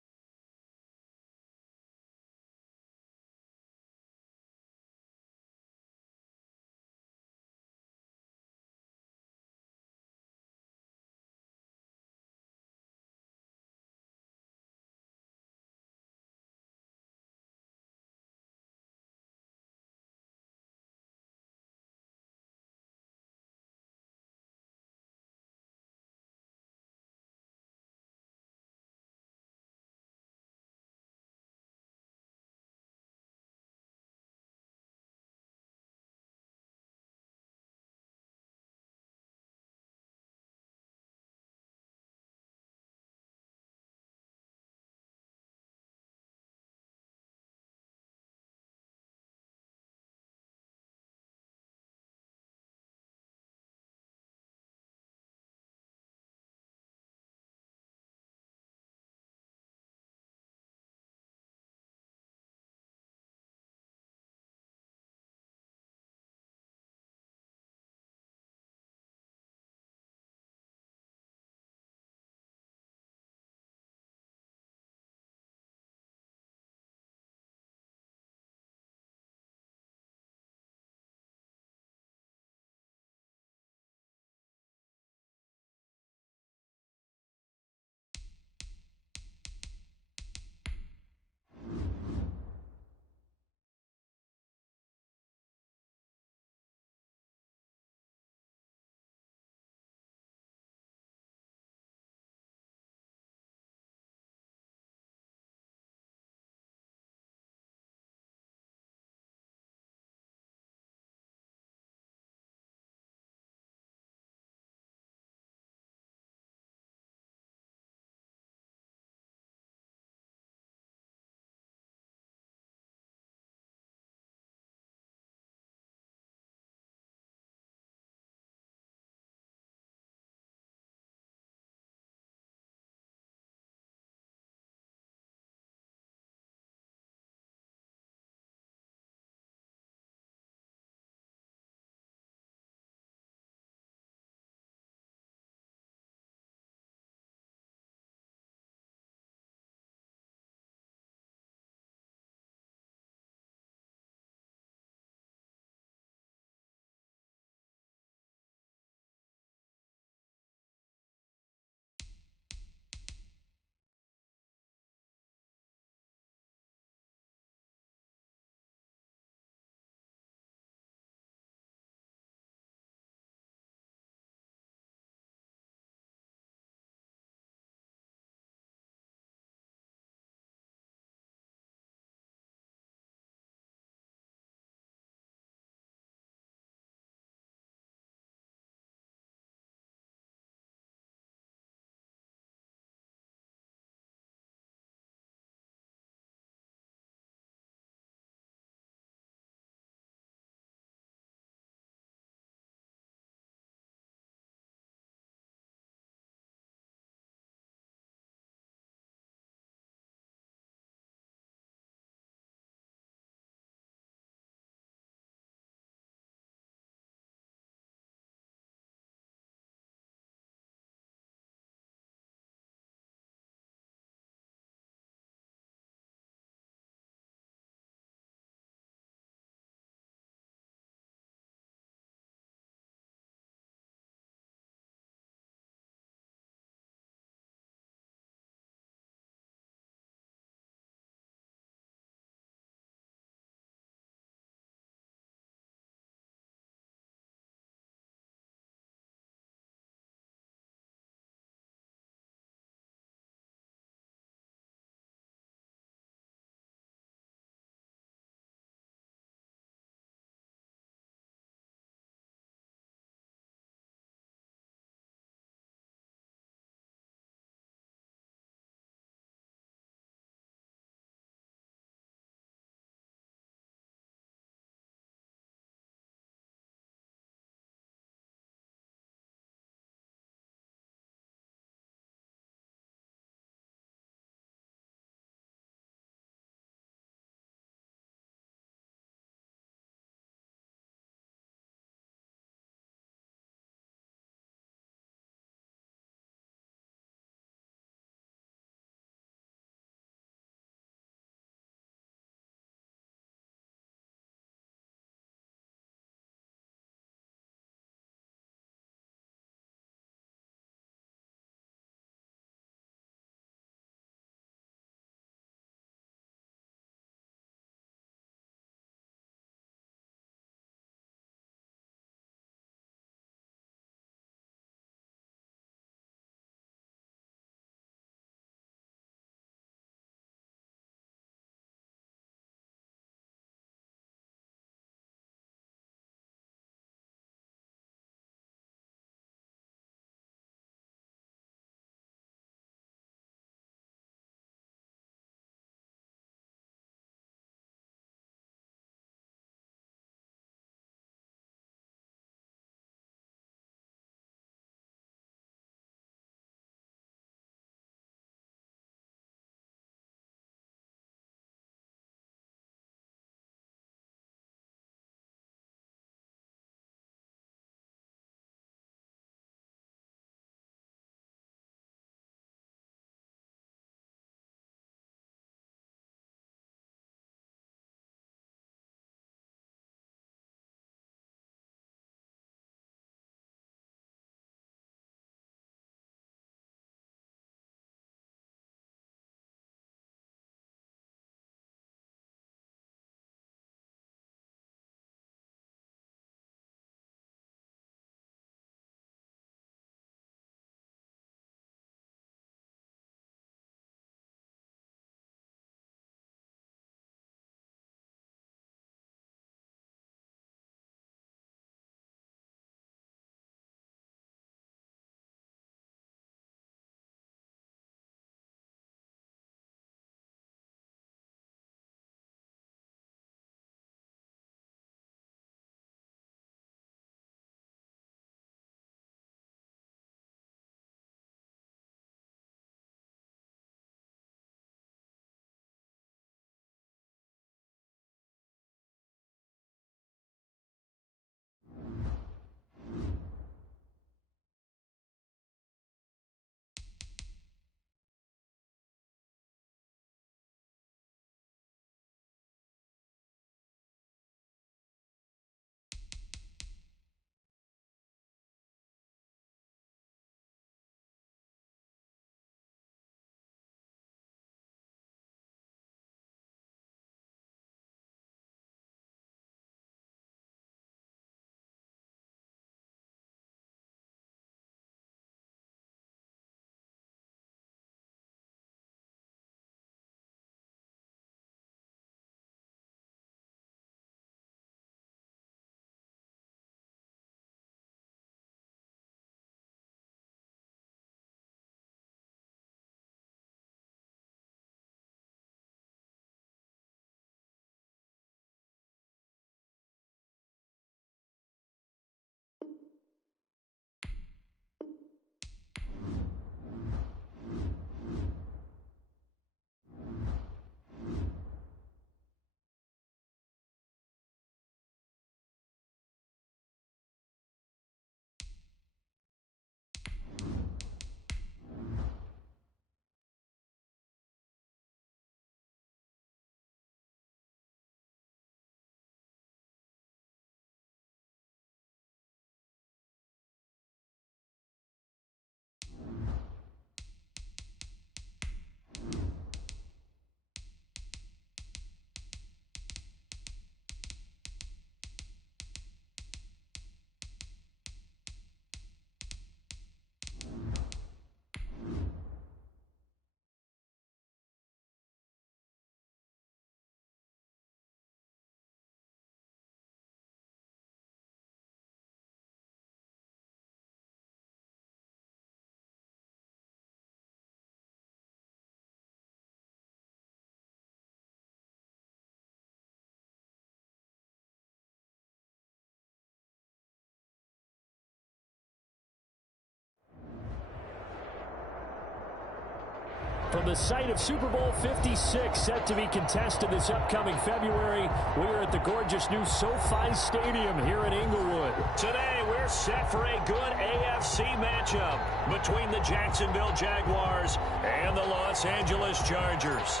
From the site of Super Bowl 56, set to be contested this upcoming February, we are at the gorgeous new SoFi Stadium here in Inglewood. Today, we're set for a good AFC matchup between the Jacksonville Jaguars and the Los Angeles Chargers.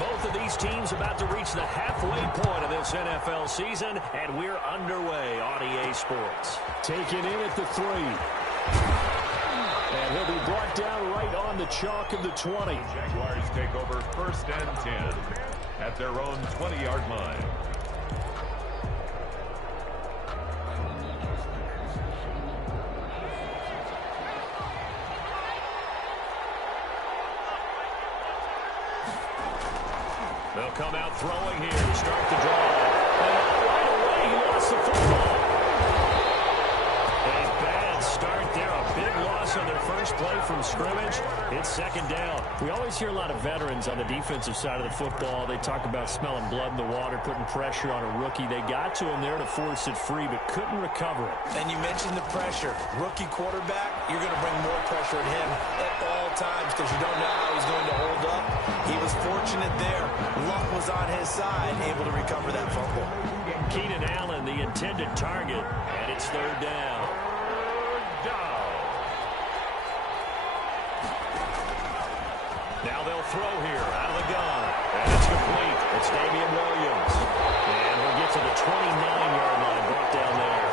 Both of these teams about to reach the halfway point of this NFL season, and we're underway on EA Sports. Taken in at the 3. And he'll be brought down right on the chalk of the 20. Jaguars take over 1st and 10 at their own 20-yard line. They'll come out throwing here to start the drive. And right away, he lost the football. A bad start there. A big loss on their first play from scrimmage. It's 2nd down. We always hear a lot of veterans on the defensive side of the football. They talk about smelling blood in the water, putting pressure on a rookie. They got to him there to force it free, but couldn't recover it. And you mentioned the pressure. Rookie quarterback, you're going to bring more pressure at him at all times because you don't know how he's going to hold up. He was fortunate there. Luck was on his side, able to recover that fumble. Keenan Allen, the intended target, and it's 3rd down. Now they'll throw here out of the gun. And it's complete. It's Damian Williams. And we'll get to the 29-yard line, brought down there.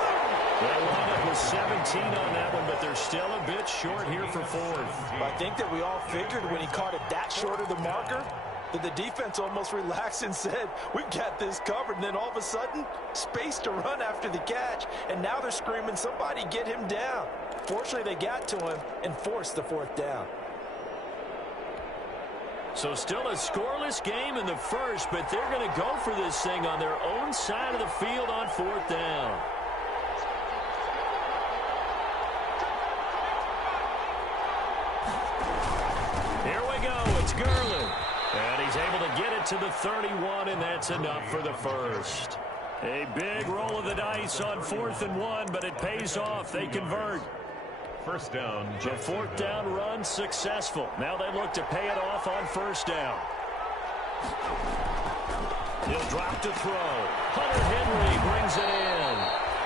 They'll wind up with 17 on that one, but they're still a bit short here for 4th. I think that we all figured when he caught it that short of the marker, that the defense almost relaxed and said, we've got this covered. And then all of a sudden, space to run after the catch. And now they're screaming, somebody get him down. Fortunately, they got to him and forced the 4th down. So still a scoreless game in the first, but they're going to go for this thing on their own side of the field on 4th down. Here we go. It's Gurley. And he's able to get it to the 31, and that's enough for the first. A big roll of the dice on 4th and 1, but it pays off. They convert. 1st down. The 4th down run successful. Now they look to pay it off on 1st down. He'll drop to throw. Hunter Henry brings it in.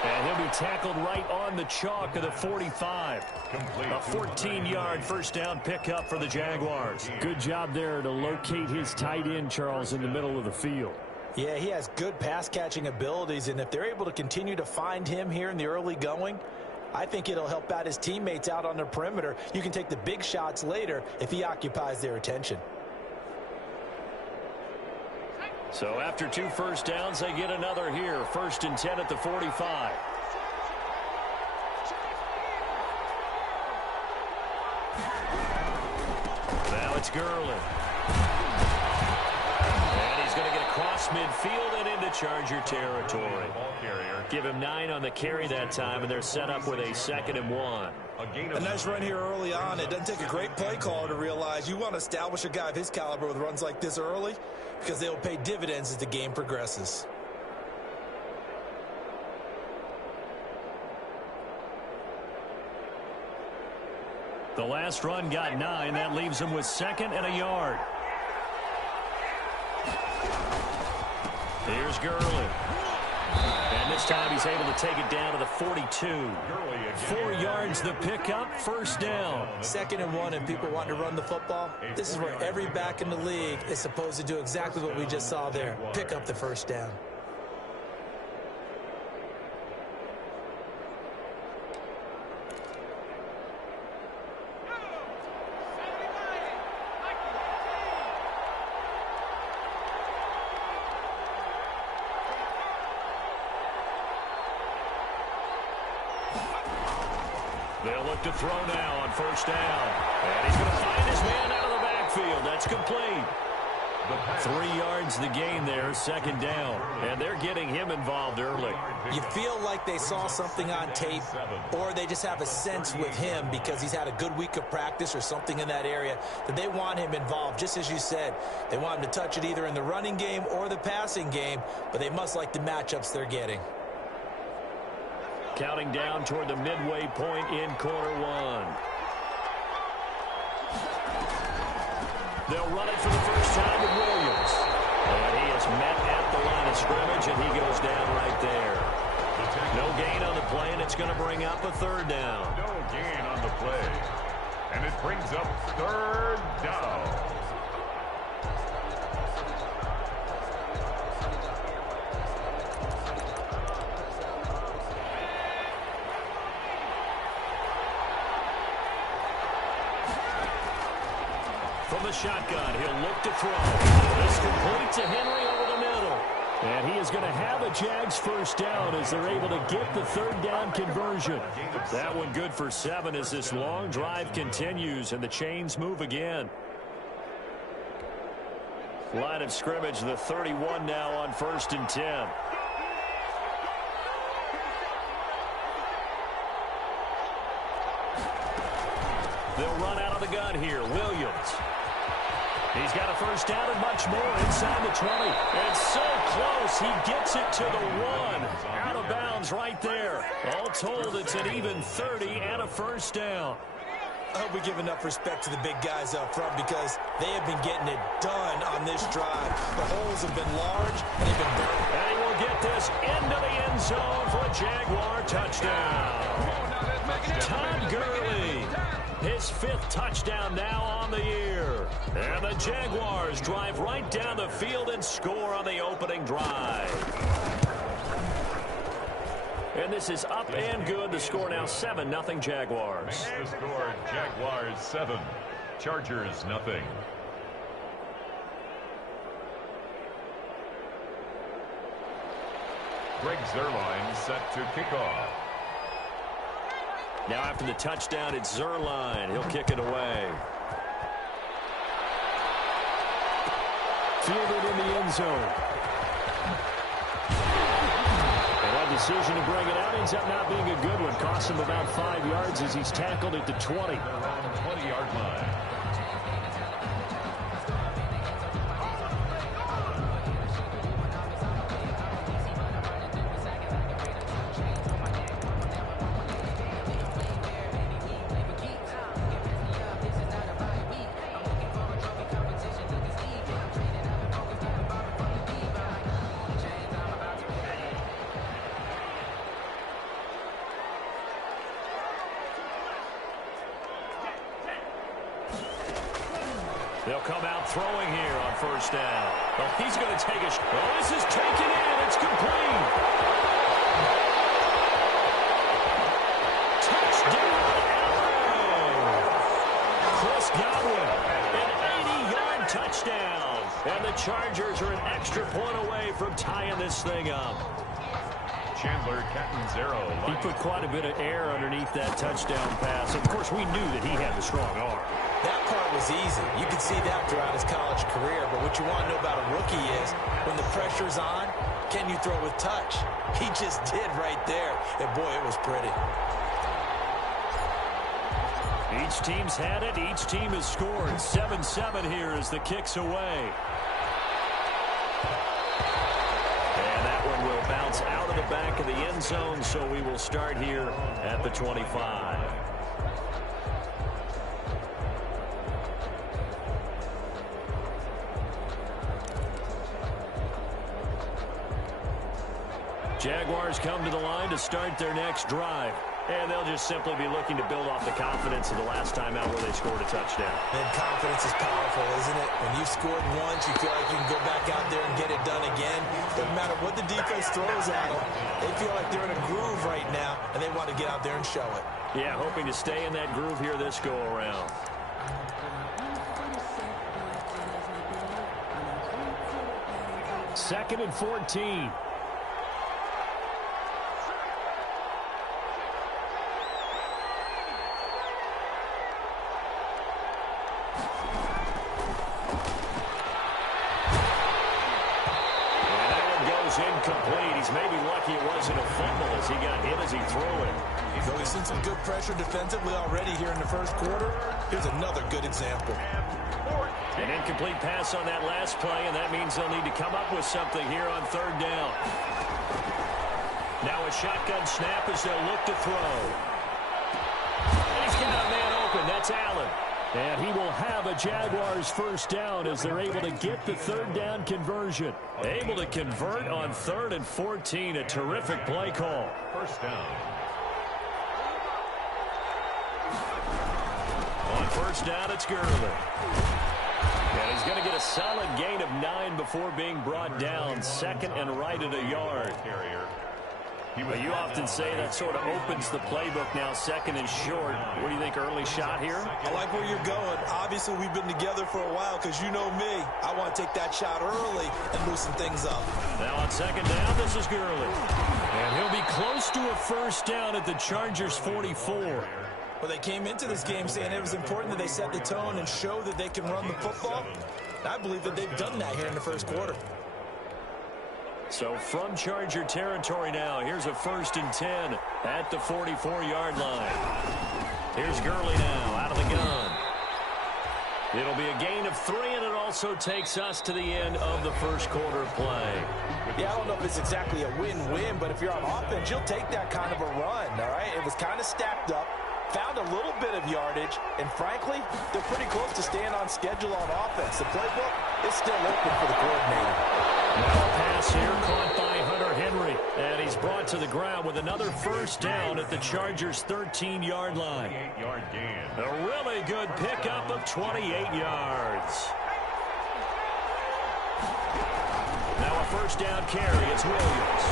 And he'll be tackled right on the chalk of the 45. A 14-yard 1st down pickup for the Jaguars. Good job there to locate his tight end, Charles, in the middle of the field. Yeah, he has good pass-catching abilities, and if they're able to continue to find him here in the early going, I think it'll help out his teammates out on the perimeter. You can take the big shots later if he occupies their attention. So after 2 1st downs, they get another here. 1st and 10 at the 45. Now it's Gurley. And he's going to get across midfield and into Charger territory. Give him 9 on the carry that time, and they're set up with a 2nd and 1. A nice run here early on. It doesn't take a great play caller to realize you want to establish a guy of his caliber with runs like this early because they'll pay dividends as the game progresses. The last run got 9. That leaves him with 2nd and a yard. Here's Gurley. And this time he's able to take it down to the 42. 4 yards the pickup, 1st down. 2nd and 1 and people want to run the football. This is where every back in the league is supposed to do exactly what we just saw there. Pick up the 1st down. They'll look to throw now on 1st down. And he's going to find his man out of the backfield. That's complete. 3 yards the gain there, 2nd down. And they're getting him involved early. You feel like they saw something on tape, or they just have a sense with him because he's had a good week of practice or something in that area that they want him involved. Just as you said, they want him to touch it either in the running game or the passing game, but they must like the matchups they're getting. Counting down toward the midway point in quarter 1. They'll run it for the first time with Williams. And he is met at the line of scrimmage, and he goes down right there. No gain on the play, and it's going to bring up a third down. No gain on the play. And it brings up third down. From the shotgun, he'll look to throw. This complete to Henry over the middle. And he is going to have a Jags first down as they're able to get the third down conversion. That one good for 7 as this long drive continues and the chains move again. Line of scrimmage, the 31 now on 1st and 10. They'll run out of the gun here. Williams. He's got a first down and much more inside the 20. It's so close. He gets it to the 1. Out of bounds right there. All told, it's an even 30 and a first down. I hope we give enough respect to the big guys up front because they have been getting it done on this drive. The holes have been large and they've been burned. And he will get this into the end zone for a Jaguar touchdown. Todd Gurley. His 5th touchdown now on the year. And the Jaguars drive right down the field and score on the opening drive. And this is up and good. The score now 7-0 Jaguars. The score, Jaguars 7, Chargers nothing. Greg Zuerlein set to kick off. Now after the touchdown, it's Zuerlein. He'll kick it away. Fielded in the end zone. And that decision to bring it out ends up not being a good one. Cost him about 5 yards as he's tackled at the 20. On the 20-yard line. They'll come out throwing here on first down. Oh, he's going to take a shot. Oh, this is taken in. It's complete. Touchdown, LA. Chris Godwin, an 80-yard touchdown. And the Chargers are an extra point away from tying this thing up. Chandler Catanzaro. He put quite a bit of air underneath that touchdown pass. Of course, we knew that he had the strong arm. That part was easy. You could see that throughout his college career. But what you want to know about a rookie is when the pressure's on, can you throw with touch? He just did right there. And, boy, it was pretty. Each team's had it. Each team has scored. 7-7 here as the kick's away. And that one will bounce out of the back of the end zone, so we will start here at the 25. Jaguars come to the line to start their next drive. And they'll just simply be looking to build off the confidence of the last time out where they scored a touchdown. And confidence is powerful, isn't it? When you've scored once, you feel like you can go back out there and get it done again. Doesn't matter what the defense throws at them. They feel like they're in a groove right now, and they want to get out there and show it. Yeah, hoping to stay in that groove here this go-around. Second and 14. Incomplete. He's maybe lucky it wasn't a fumble as he got hit as he threw it. So he's seen some good pressure defensively already here in the first quarter. Here's another good example. An incomplete pass on that last play, and that means they'll need to come up with something here on third down. Now a shotgun snap as they'll look to throw. And he's got a man open. That's Allen. And he will have a Jaguars first down as they're able to get the third down conversion. Able to convert on 3rd and 14. A terrific play call. First down. On first down, it's Gurley. And he's going to get a solid gain of 9 before being brought down. 2nd and right at a yard. Well, you often say that sort of opens the playbook now, 2nd and short. What do you think, early shot here? I like where you're going. Obviously, we've been together for a while because you know me. I want to take that shot early and loosen things up. Now on 2nd down, this is Gurley. And he'll be close to a first down at the Chargers' 44. Well, they came into this game saying it was important that they set the tone and show that they can run the football. I believe that they've done that here in the first quarter. So from Charger territory now, here's a 1st and 10 at the 44-yard line. Here's Gurley now out of the gun. It'll be a gain of 3, and it also takes us to the end of the first quarter of play. Yeah, I don't know if it's exactly a win-win, but if you're on offense, you'll take that kind of a run, all right? It was kind of stacked up, found a little bit of yardage, and frankly, they're pretty close to staying on schedule on offense. The playbook is still open for the coordinator. Now a pass here caught by Hunter Henry, and he's brought to the ground with another first down at the Chargers' 13-yard line. 28-yard gain. A really good pickup of 28 yards. Now a first down carry. It's Williams.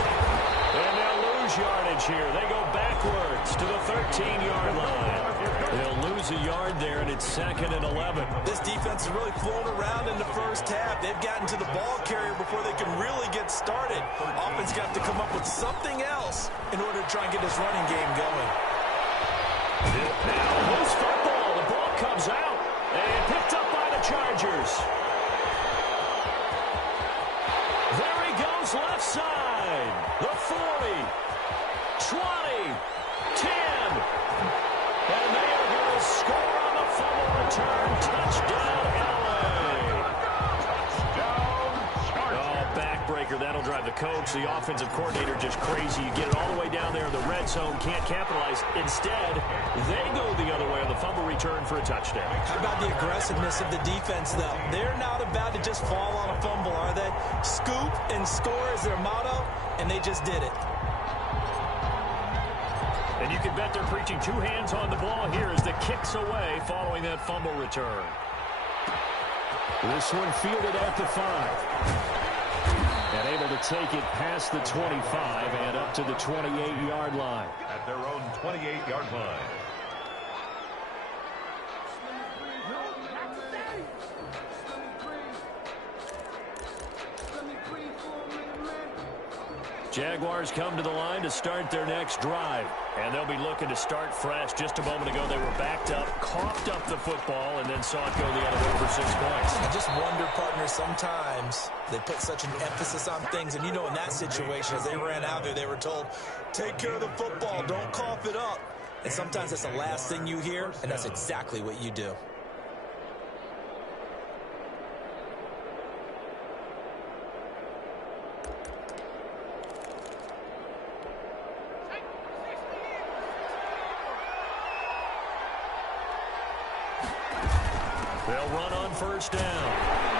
And they'll lose yardage here. They go backwards to the 13-yard line. They'll lose a yard there, and it's 2nd and 11. This defense is really flown around in the first half. They've gotten to the ball carrier before they can really get started. Offense got to come up with something else in order to try and get this running game going. Now loose football. The ball comes out and picked up by the Chargers. There he goes left side. The 40, 20, 10. And they are going to score on the fumble return. Touchdown, LA. Touchdown, Chargers. Oh, backbreaker. That'll drive the coach, the offensive coordinator, just crazy. You get it all the way down there in the red zone, can't capitalize. Instead, they go the other way on the fumble return for a touchdown. How about the aggressiveness of the defense, though? They're not about to just fall on a fumble, are they? Scoop and score is their motto, and they just did it. And you can bet they're preaching 2 hands on the ball here as the kick's away following that fumble return. This one fielded at the 5. And able to take it past the 25 and up to the 28-yard line. At their own 28-yard line. Jaguars come to the line to start their next drive. And they'll be looking to start fresh. Just a moment ago, they were backed up, coughed up the football, and then saw it go the other way for 6 points. I just wonder, partner, sometimes they put such an emphasis on things. And you know, in that situation, as they ran out there, they were told, take care of the football, don't cough it up. And sometimes that's the last thing you hear, and that's exactly what you do. They'll run on first down.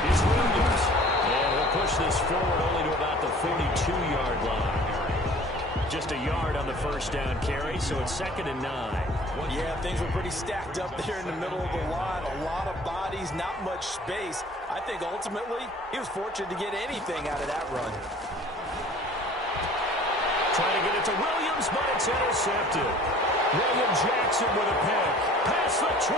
It's Williams. And he'll push this forward only to about the 42-yard line. Just a yard on the first down carry, so it's 2nd and 9. Yeah, things were pretty stacked up there in the middle of the line. A lot of bodies, not much space. I think ultimately he was fortunate to get anything out of that run. Trying to get it to Williams, but it's intercepted. William Jackson with a pick. Past the 20.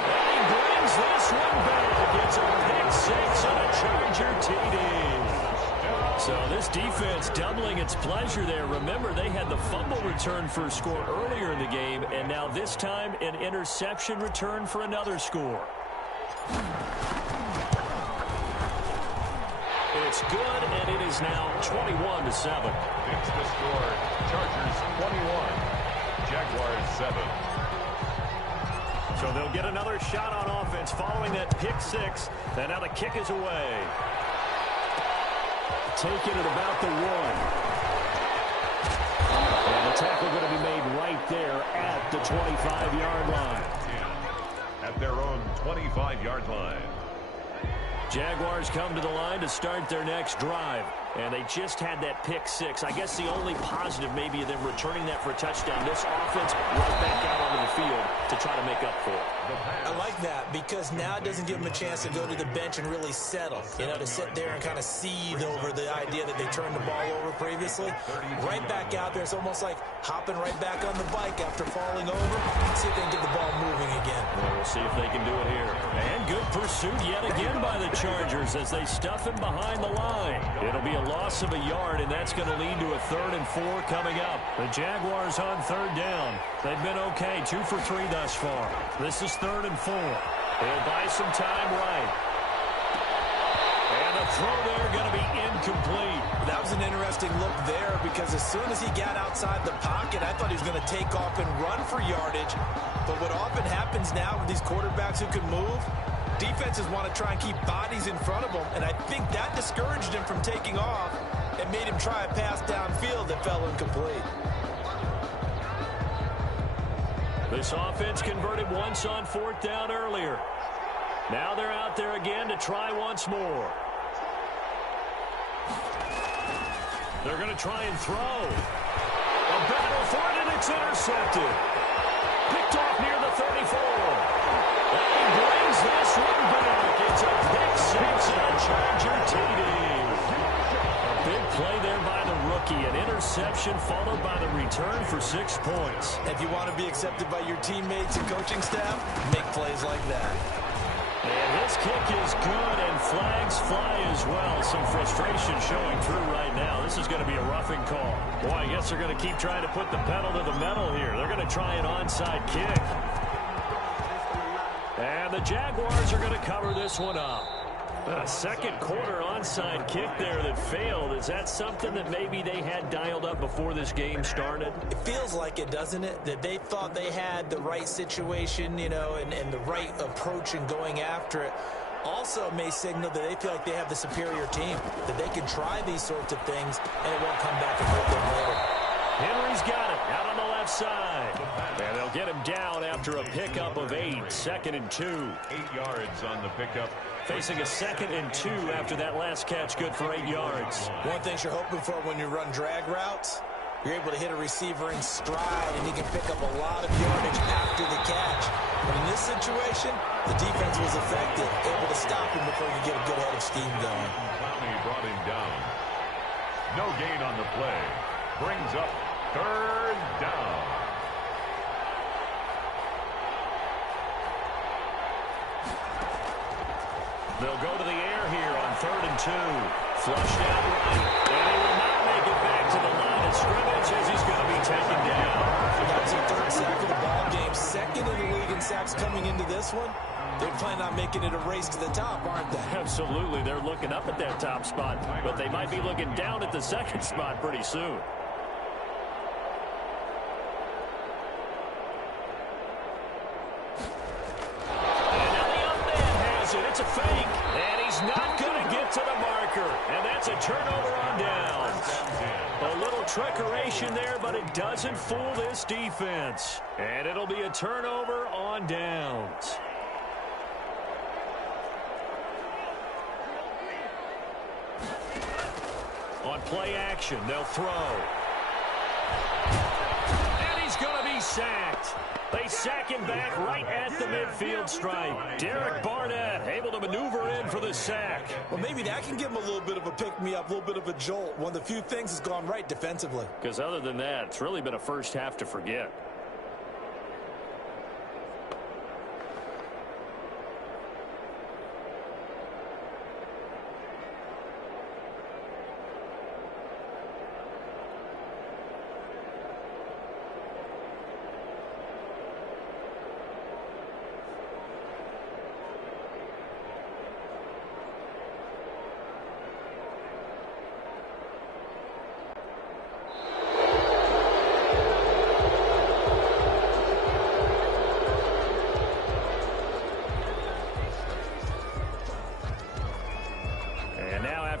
And he brings this one back. It's a pick 6 on a Charger TD. So this defense doubling its pleasure there. Remember, they had the fumble return for a score earlier in the game, and now this time an interception return for another score. It's good, and it is now 21-7. It's the score. Chargers 21, Jaguars 7. So they'll get another shot on offense following that pick 6. And now the kick is away. Taken at about the 1. And the tackle going to be made right there at the 25-yard line. at their own 25-yard line. Jaguars come to the line to start their next drive. And they just had that pick six. I guess the only positive maybe of them returning that for a touchdown. This offense right back out onto the field to try to make up for it. I like that because now it doesn't give them a chance to go to the bench and really settle. You know, to sit there and kind of seethe over the idea that they turned the ball over previously. Right back out there. It's almost like hopping right back on the bike after falling over. See if they can get the ball moving again. Well, we'll see if they can do it here. And good pursuit yet again by the Chargers as they stuff him behind the line. It'll be a loss of a yard, and that's going to lead to a 3rd and 4 coming up. The Jaguars on 3rd down. They've been okay, 2 for 3 thus far. This is 3rd and 4. They'll buy some time right. And the throw there going to be incomplete. That was an interesting look there because as soon as he got outside the pocket, I thought he was going to take off and run for yardage. But what often happens now with these quarterbacks who can move, defenses want to try and keep bodies in front of them, and I think that discouraged him from taking off and made him try a pass downfield that fell incomplete. This offense converted once on 4th down earlier. Now they're out there again to try once more. They're going to try and throw. A battle for it, and it's intercepted. Picked off near the 34. And he brings this one back. It's a pick six and a Charger TD. A big play there by the rookie. An interception followed by the return for 6 points. If you want to be accepted by your teammates and coaching staff, make plays like that. And his kick is good, and flags fly as well. Some frustration showing through right now. This is going to be a roughing call. Boy, I guess they're going to keep trying to put the pedal to the metal here. They're going to try an onside kick. And the Jaguars are going to cover this one up. A second quarter onside kick there that failed. Is that something that maybe they had dialed up before this game started? It feels like it, doesn't it? That they thought they had the right situation, you know, and the right approach in going after it. Also may signal that they feel like they have the superior team, that they can try these sorts of things and it won't come back and hurt them later. Henry's got it out on the left side. And they'll get him down after a pickup of 8. 2nd and 2. 8 yards on the pickup. Facing a 2nd and 2 after that last catch, good for 8 yards. One thing you're hoping for when you run drag routes, you're able to hit a receiver in stride, and he can pick up a lot of yardage after the catch. But in this situation, the defense was effective, able to stop him before he could get a good head of steam going. Clowney brought him down. No gain on the play. Brings up 3rd down. They'll go to the air here on 3rd and 2. Flushed out right. And he will not make it back to the line of scrimmage as he's going to be taken down. That's a 3rd sack of the ball game. 2nd in the league in sacks coming into this one. They're planning on making it a race to the top, aren't they? Absolutely. They're looking up at that top spot, but they might be looking down at the 2nd spot pretty soon. It's a fake, and he's not going to get to the marker, and that's a turnover on downs. A little trickeration there, but it doesn't fool this defense, and it'll be a turnover on downs. On play action, they'll throw. And he's going to be sacked. They sack him back right at the midfield stripe. Derek Barnett able to maneuver in for the sack. Well, maybe that can give him a little bit of a pick-me-up, a little bit of a jolt. One of the few things that's gone right defensively. Because other than that, it's really been a first half to forget.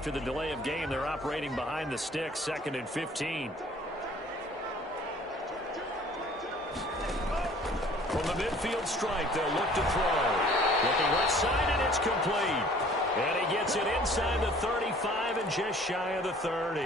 After the delay of game, they're operating behind the sticks, 2nd and 15. From the midfield stripe, they'll look to throw. Looking right side, and it's complete. And he gets it inside the 35 and just shy of the 30.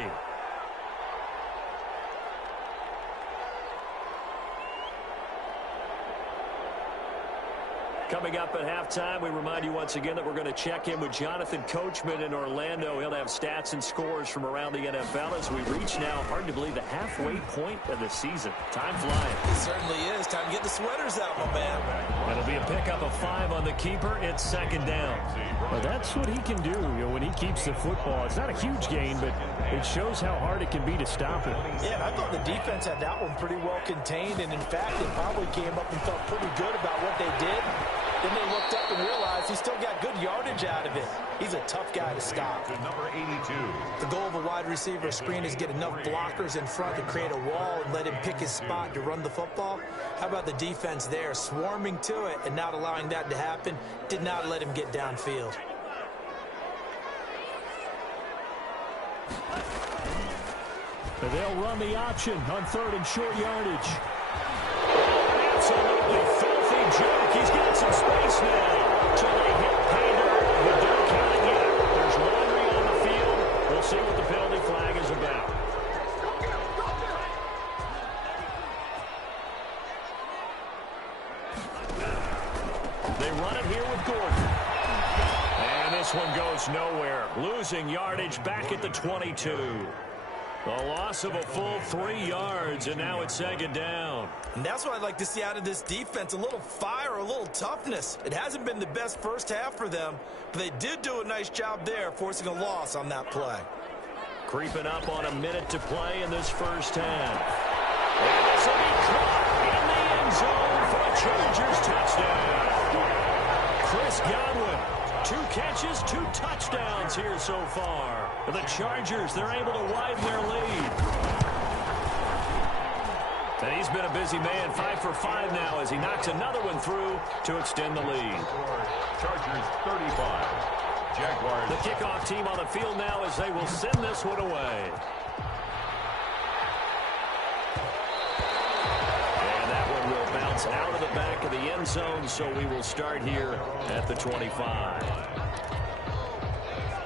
Coming up at halftime, we remind you once again that we're going to check in with Jonathan Coachman in Orlando. He'll have stats and scores from around the NFL as we reach now, hard to believe, the halfway point of the season. Time flying. It certainly is. Time to get the sweaters out, my man. It'll be a pickup of 5 on the keeper. It's second down. Well, that's what he can do, when he keeps the football. It's not a huge gain, but it shows how hard it can be to stop it. Yeah, I thought the defense had that one pretty well contained, and in fact, they probably came up and felt pretty good about what they did. Then they looked up and realized he still got good yardage out of it. He's a tough guy to stop. Number 82. The goal of a wide receiver screen is get enough blockers in front to create a wall and let him pick his spot to run the football. How about the defense there, swarming to it and not allowing that to happen? Did not let him get downfield. They'll run the option on 3rd and short yardage. Absolutely filthy joke. He's got some space now. So they hit pay dirt, but don't count it yet. There's laundry on the field. We'll see what the penalty flag is about. They run it here with Gordon. And this one goes nowhere. Losing yardage back at the 22. The loss of a full 3 yards, and now it's second down. And that's what I'd like to see out of this defense, a little fire, a little toughness. It hasn't been the best first half for them, but they did do a nice job there, forcing a loss on that play. Creeping up on a minute to play in this first half. And this will be caught in the end zone for a Chargers touchdown. Chris Godwin, 2 catches, 2 touchdowns here so far. The Chargers, they're able to widen their lead. And he's been a busy man, 5 for 5 now as he knocks another one through to extend the lead. Chargers 35. Jaguars. The kickoff team on the field now as they will send this one away. And that one will bounce out of the back of the end zone, so we will start here at the 25.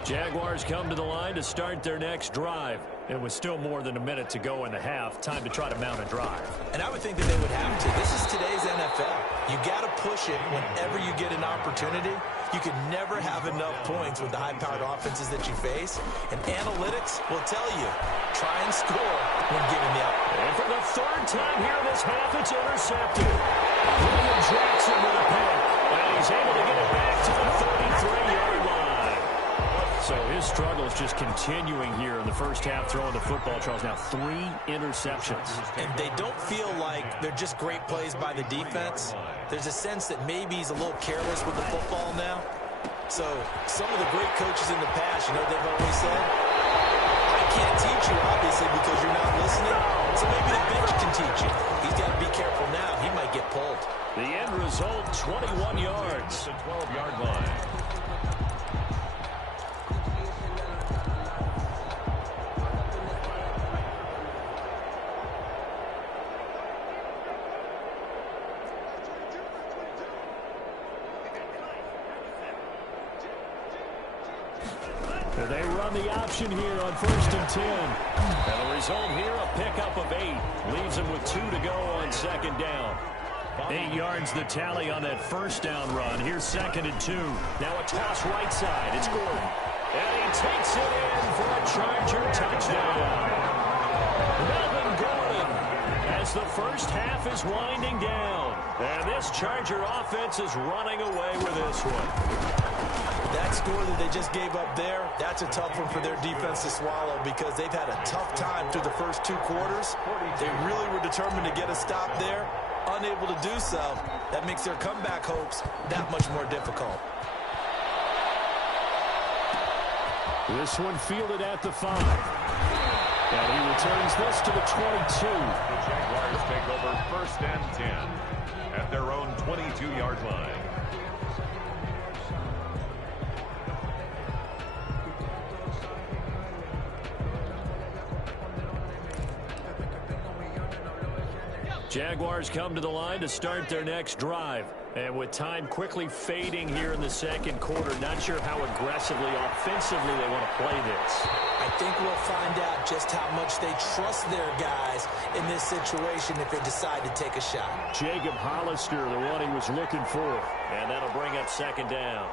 Jaguars come to the line to start their next drive. It was still more than a minute to go in the half. Time to try to mount a drive. And I would think that they would have to. This is today's NFL. You got to push it whenever you get an opportunity. You can never have enough points with the high-powered offenses that you face. And analytics will tell you, try and score when given the opportunity. And for the 3rd time here in this half, it's intercepted. William Jackson with a pick. And he's able to get it back to the 33-yard line. So his struggles just continuing here in the first half throwing the football, Charles. Now 3 interceptions. And they don't feel like they're just great plays by the defense. There's a sense that maybe he's a little careless with the football now. So some of the great coaches in the past, they've always said, I can't teach you, obviously, because you're not listening. So maybe the bench can teach you. He's got to be careful now. He might get pulled. The end result, 21 yards. The 12-yard line. They run the option here on 1st and 10. And the result here, a pickup of 8. Leaves them with 2 to go on second down. 8 yards the tally on that first down run. Here's 2nd and 2. Now a toss right side. It's Gordon. And he takes it in for a Charger touchdown. Melvin Gordon as the first half is winding down. And this Charger offense is running away with this one. That score that they just gave up there, that's a tough one for their defense to swallow because they've had a tough time through the first 2 quarters. They really were determined to get a stop there, unable to do so. That makes their comeback hopes that much more difficult. This one fielded at the 5. And he returns this to the 22. The Jaguars take over 1st and 10 at their own 22-yard line. Jaguars come to the line to start their next drive. And with time quickly fading here in the second quarter, not sure how aggressively, offensively they want to play this. I think we'll find out just how much they trust their guys in this situation if they decide to take a shot. Jacob Hollister, the one he was looking for. And that'll bring up second down.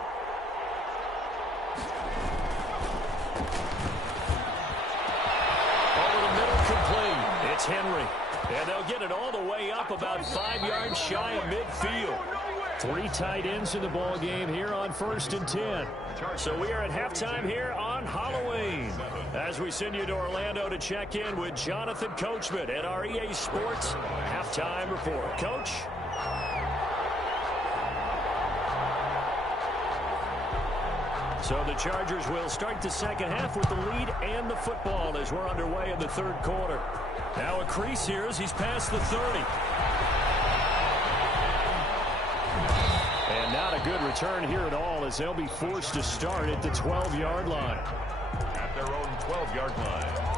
Over the middle, complete. It's Henry. And they'll get it all the way up about 5 yards shy of midfield. 3 tight ends in the ball game here on 1st and 10. So we are at halftime here on Halloween. As we send you to Orlando to check in with Jonathan Coachman at our EA Sports Halftime Report. Coach? So the Chargers will start the second half with the lead and the football as we're underway in the third quarter. Now a crease here as he's past the 30. And not a good return here at all as they'll be forced to start at the 12-yard line. At their own 12-yard line.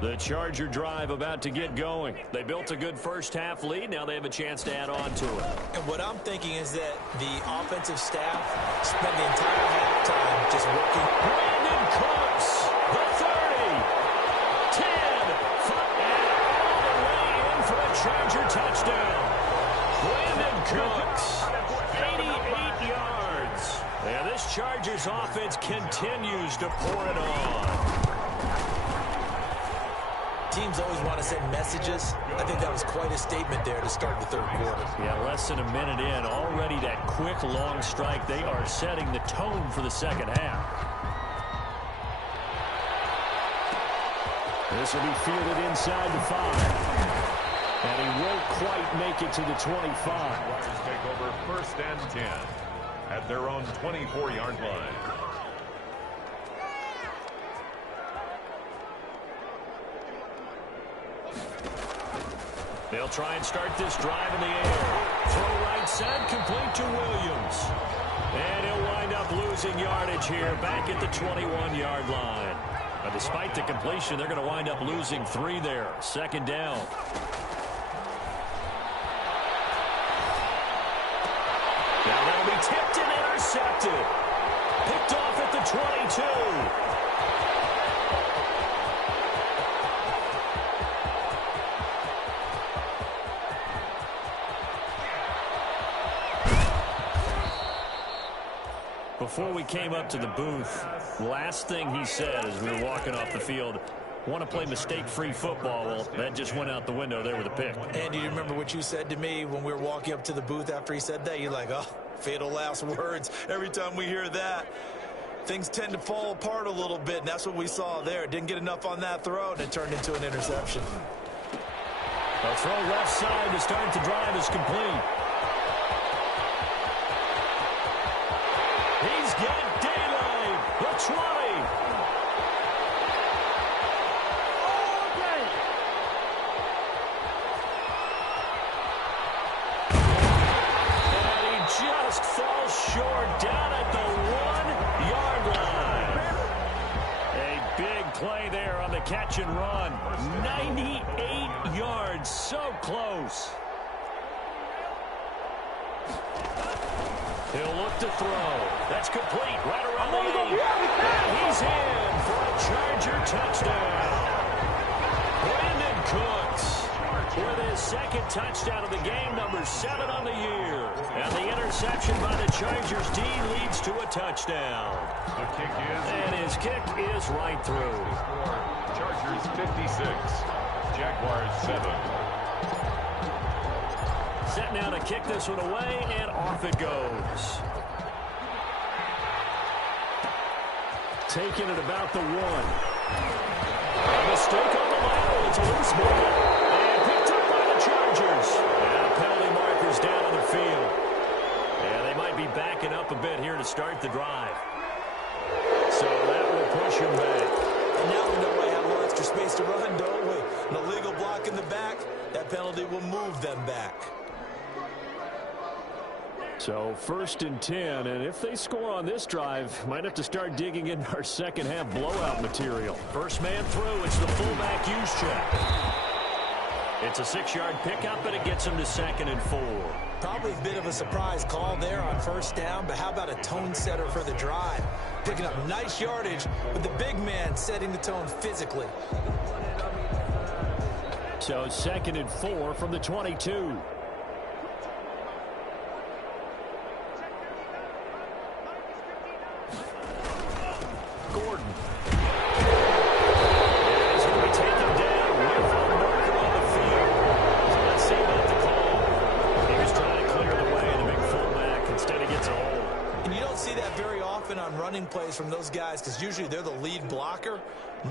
The Charger drive about to get going. They built a good first-half lead. Now they have a chance to add on to it. And what I'm thinking is that the offensive staff spent the entire halftime just working. Brandon Cooks, the 30, 10, and all the way in for a Charger touchdown. Brandon Cooks, 88 yards. And this Chargers offense continues to pour it on. Teams always want to send messages. I think that was quite a statement there to start the third quarter. Yeah, less than a minute in. Already that quick, long strike. They are setting the tone for the second half. This will be fielded inside the 5. And he won't quite make it to the 25. Jaguars take over 1st and 10 at their own 24-yard line. They'll try and start this drive in the air. Throw right side, complete to Williams. And he'll wind up losing yardage here back at the 21-yard line. But despite the completion, they're going to wind up losing 3 there. Second down. Now that'll be tipped and intercepted. Picked off at the 22. Before we came up to the booth, last thing he said as we were walking off the field, want to play mistake-free football. Well, that just went out the window there with a pick. And do you remember what you said to me when we were walking up to the booth after he said that? You're like, oh, fatal last words. Every time we hear that, things tend to fall apart a little bit, and that's what we saw there. Didn't get enough on that throw, and it turned into an interception. A throw left side to start the drive is complete. He's got daylight. The 20. And he just falls short down at the 1-yard line. A big play there on the catch and run. 98 yards, so close. He'll look to throw. That's complete right around the 8. And he's in for a Charger touchdown. Brandon Cooks. with his second touchdown of the game, number 7 on the year. And the interception by the Chargers D leads to a touchdown. The kick is... And his kick is right through. Chargers 56, Jaguars 7. Set now to kick this one away, and off it goes. Taking it about the 1. A mistake on the lateral. It's a loose ball. And picked up by the Chargers. And penalty markers down on the field. Yeah, they might be backing up a bit here to start the drive. So that will push him back. And now we know they have more extra space to run, don't we? An illegal block in the back. That penalty will move them back. So 1st and 10, and if they score on this drive, might have to start digging into our second half blowout material. First man through, it's the fullback use check. It's a 6-yard pickup, and it gets him to 2nd and 4. Probably a bit of a surprise call there on 1st down, but how about a tone setter for the drive? Picking up nice yardage with the big man setting the tone physically. So 2nd and 4 from the 22. Gordon. And he's going to be taken down with a marker on the field. So let's see about the call. He was trying to clear the way, and the big fullback instead he gets a hold. And you don't see that very often on running plays from those guys because usually they're the lead blocker.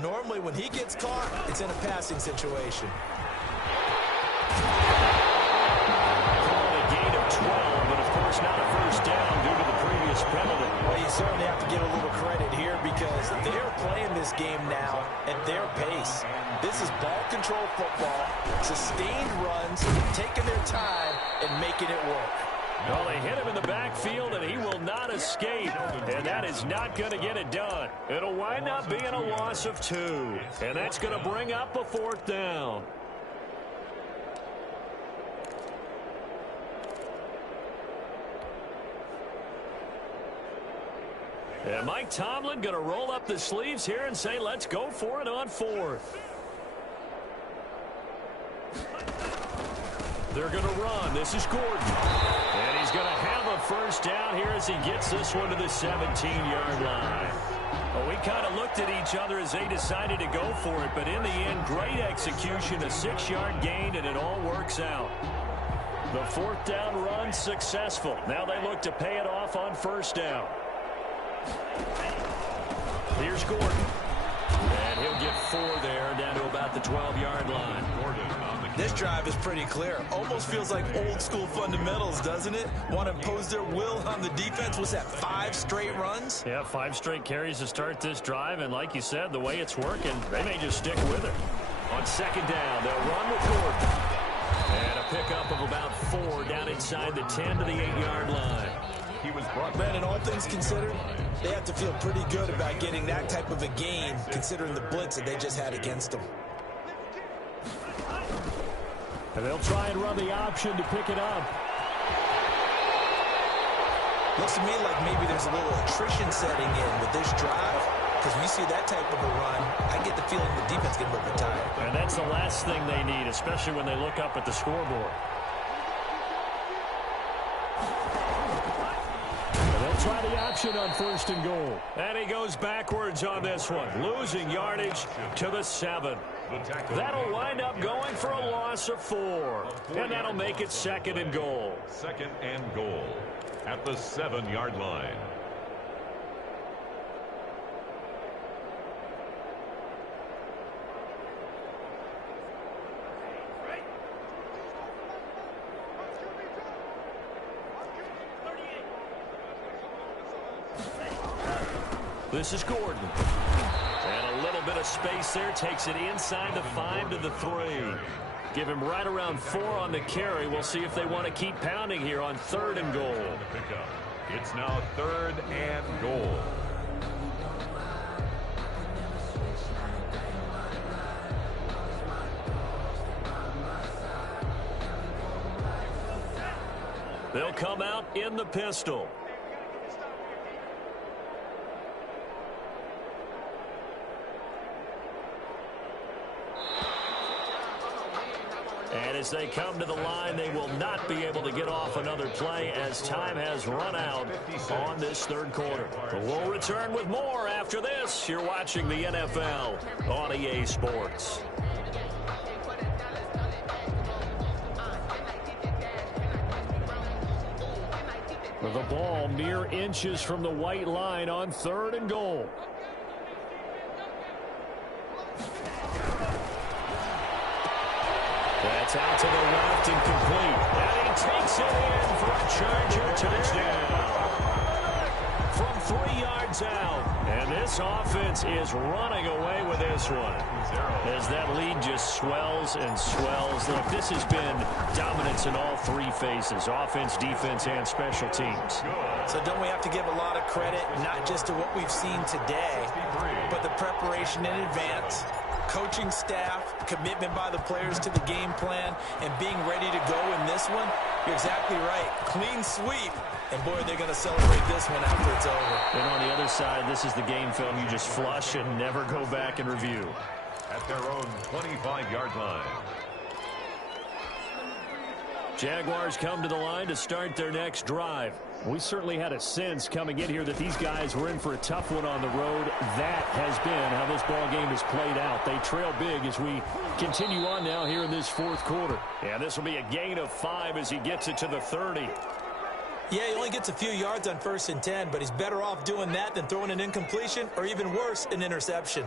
Normally when he gets caught, it's in a passing situation. Calling a gain of 12, but of course not a 1st down due to the previous penalty. Well, you certainly have to give a little credit here because they're playing this game now at their pace. This is ball control football, sustained runs, taking their time and making it work. Well, they hit him in the backfield, and he will not escape. And that is not going to get it done. It'll wind up being a loss of 2. And that's going to bring up a 4th down. And Mike Tomlin going to roll up the sleeves here and say, let's go for it on 4th. They're going to run. This is Gordon. And he's going to have a 1st down here as he gets this one to the 17-yard line. Well, we kind of looked at each other as they decided to go for it, but in the end, great execution, a 6-yard gain, and it all works out. The 4th down run successful. Now they look to pay it off on 1st down. Here's Gordon. And he'll get 4 there down to about the 12-yard line. This drive is pretty clear. Almost feels like old school fundamentals, doesn't it? Want to impose their will on the defense. Was that 5 straight runs? Yeah, 5 straight carries to start this drive. And like you said, the way it's working, they may just stick with it. On 2nd down, they'll run with Gordon. And a pickup of about 4 down inside the 10 to the 8-yard line. He was brought Man, in all things considered, they have to feel pretty good about getting that type of a gain considering the blitz that they just had against them. And they'll try and run the option to pick it up. Looks to me like maybe there's a little attrition setting in with this drive. Because when you see that type of a run, I get the feeling the defense getting a little bit tired. And that's the last thing they need, especially when they look up at the scoreboard. Try the option on 1st and goal. And he goes backwards on this one, losing yardage to the 7. That'll wind up going for a loss of 4. And that'll make it 2nd and goal. 2nd and goal at the 7-yard line. This is Gordon. And a little bit of space there. Takes it inside the 5 to the 3. Give him right around 4 on the carry. We'll see if they want to keep pounding here on 3rd and goal. It's now 3rd and goal. They'll come out in the pistol. And as they come to the line, they will not be able to get off another play as time has run out on this third quarter. But we'll return with more after this. You're watching the NFL on EA Sports. With the ball mere inches from the white line on 3rd and goal. That's out to the left and complete. And he takes it in for a Charger touchdown. From 3 yards out. And this offense is running away with this one. As that lead just swells and swells. Look, this has been dominance in all 3 phases. Offense, defense, and special teams. So don't we have to give a lot of credit, not just to what we've seen today, but the preparation in advance, coaching staff, commitment by the players to the game plan, and being ready to go in this one? You're exactly right. Clean sweep. And, boy, they're going to celebrate this one after it's over. And on the other side, this is the game film you just flush and never go back and review. At their own 25-yard line. Jaguars come to the line to start their next drive. We certainly had a sense coming in here that these guys were in for a tough one on the road. That has been how this ball game has played out. They trail big as we continue on now here in this 4th quarter. Yeah, this will be a gain of 5 as he gets it to the 30. Yeah, he only gets a few yards on 1st and 10, but he's better off doing that than throwing an incompletion or even worse, an interception.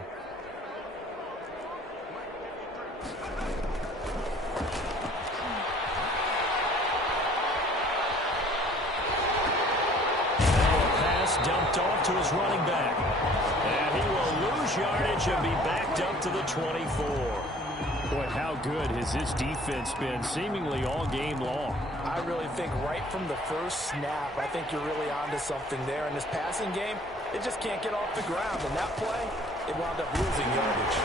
Dumped off to his running back. And he will lose yardage and be backed up to the 24. Boy, how good has this defense been seemingly all game long? I really think right from the first snap, I think you're really onto something there. In this passing game, it just can't get off the ground. And that play, it wound up losing yardage.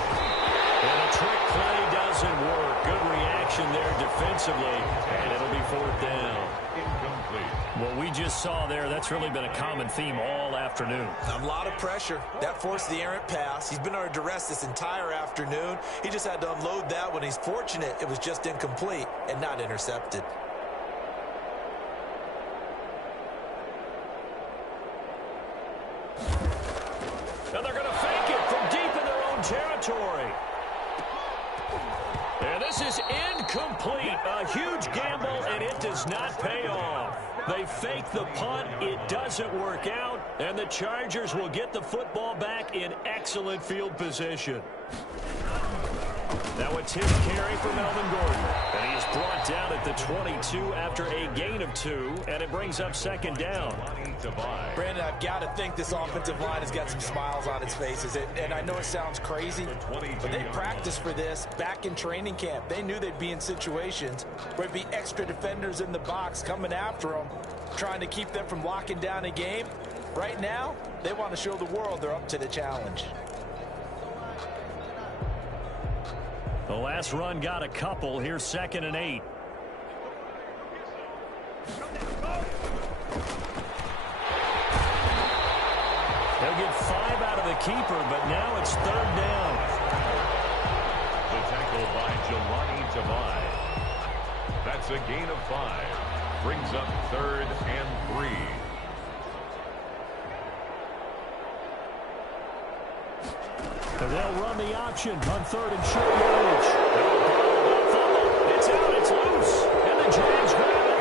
And a trick play doesn't work. Good reaction there defensively. And it'll be 4th down. Incomplete. What we just saw there, that's really been a common theme all afternoon. A lot of pressure. That forced the errant pass. He's been under duress this entire afternoon. He just had to unload that one. He's fortunate it was just incomplete and not intercepted. And they're going to fake it from deep in their own territory. And this is incomplete. A huge gamble, and it does not pay off. They fake the punt. It doesn't work out, and the Chargers will get the football back in excellent field position. Now a tip carry for Melvin Gordon. And he is brought down at the 22 after a gain of 2, and it brings up 2nd down. Brandon, I've got to think this offensive line has got some smiles on its faces. And I know it sounds crazy, but they practiced for this back in training camp. They knew they'd be in situations where it'd be extra defenders in the box coming after them, trying to keep them from locking down a game. Right now, they want to show the world they're up to the challenge. The last run got a couple. Here's 2nd and 8. They'll get 5 out of the keeper, but now it's 3rd down. The tackle by Jelani Tavai. That's a gain of 5. Brings up 3rd and 3. And they'll run the option on 3rd and short yardage. It's out, it's loose, and the Jags grab it.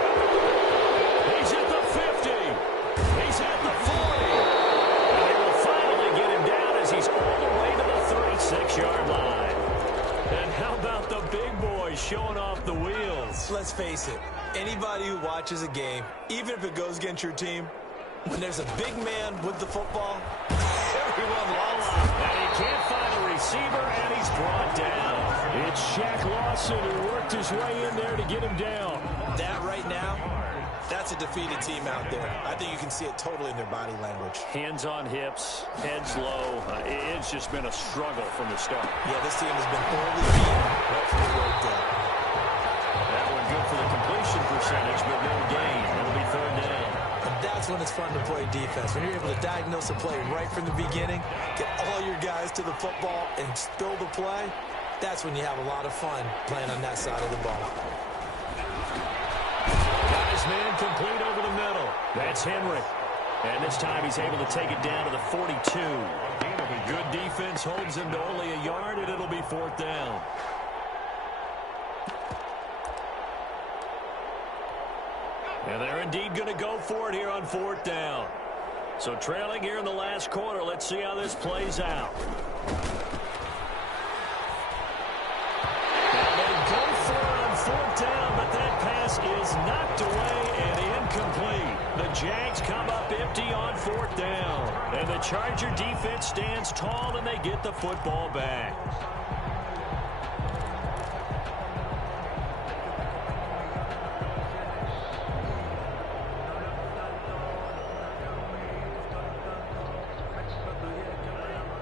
He's at the 50. He's at the 40. And they will finally get him down as he's all the way to the 36-yard line. And how about the big boys showing off the wheels? Let's face it, anybody who watches a game, even if it goes against your team, when there's a big man with the football, everyone loves it. And he can't find a receiver, and he's brought down. It's Shaq Lawson who worked his way in there to get him down. That right now, that's a defeated team out there. I think you can see it totally in their body language. Hands on hips, heads low. It's just been a struggle from the start. Yeah, this team has been thoroughly beaten right from the word go. That one good for the completion percentage, but no gain. It'll be 3rd down. And that's when it's fun to play defense. When you're able to diagnose a play right from the beginning, get all your guys to the football and spill the play, That's when you have a lot of fun playing on that side of the ball. Got his man complete over the middle. That's Henry. And this time he's able to take it down to the 42. Good defense holds him to only a yard, and it'll be 4th down. And they're indeed going to go for it here on 4th down. So trailing here in the last quarter, let's see how this plays out. Now they go for it on 4th down, but that pass is knocked away and incomplete. The Jags come up empty on 4th down. And the Charger defense stands tall, and they get the football back.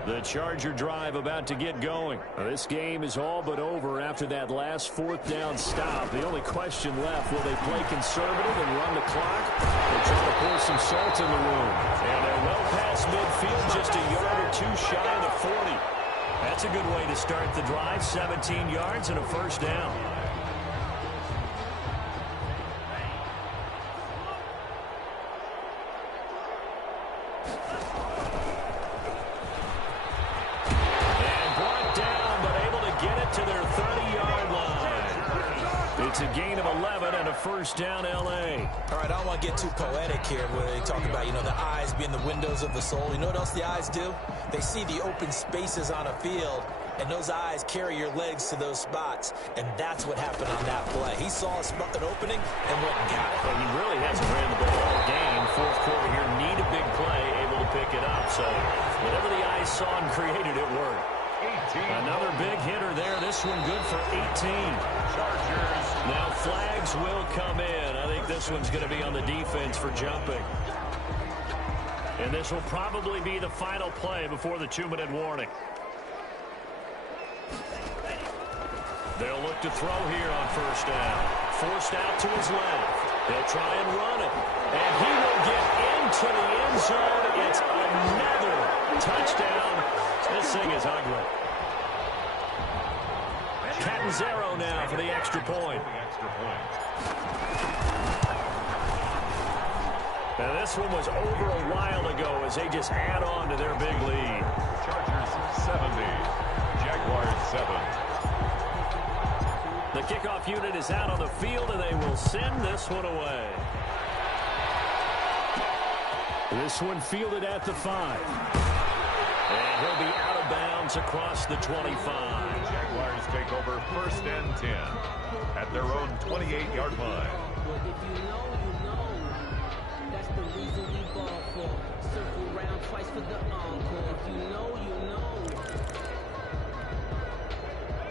The Charger drive about to get going. This game is all but over after that last 4th down stop. The only question left, will they play conservative and run the clock, or try to pour some salt in the wound? And they're well past midfield, just a yard or two shy of the 40. That's a good way to start the drive, 17 yards and a 1st down. It's a gain of 11 and a 1st down, L.A. All right, I don't want to get too poetic here where they talk about, the eyes being the windows of the soul. You know what else the eyes do? They see the open spaces on a field, and those eyes carry your legs to those spots, and that's what happened on that play. He saw an opening and went and got it. And he really hasn't ran the ball all game. 4th quarter here, need a big play, able to pick it up. So whatever the eyes saw and created, it worked. Another big hitter there. This one good for 18. Chargers. Now flags will come in. I think this one's going to be on the defense for jumping. And this will probably be the final play before the 2-minute warning. They'll look to throw here on 1st down. Forced out to his left. They'll try and run it. And he will get into the end zone. It's another touchdown. This thing is ugly. Catanzaro now for the extra point. Now this one was over a while ago as they just add on to their big lead. Chargers 70, Jaguars 7. The kickoff unit is out on the field, and they will send this one away. This one fielded at the 5. And he'll be out of bounds across the 25. Jaguars take over 1st and 10 at their own 28-yard line. Well, if you know, you know. That's the reason we ball for. Circle round twice for the encore. If you know, you know.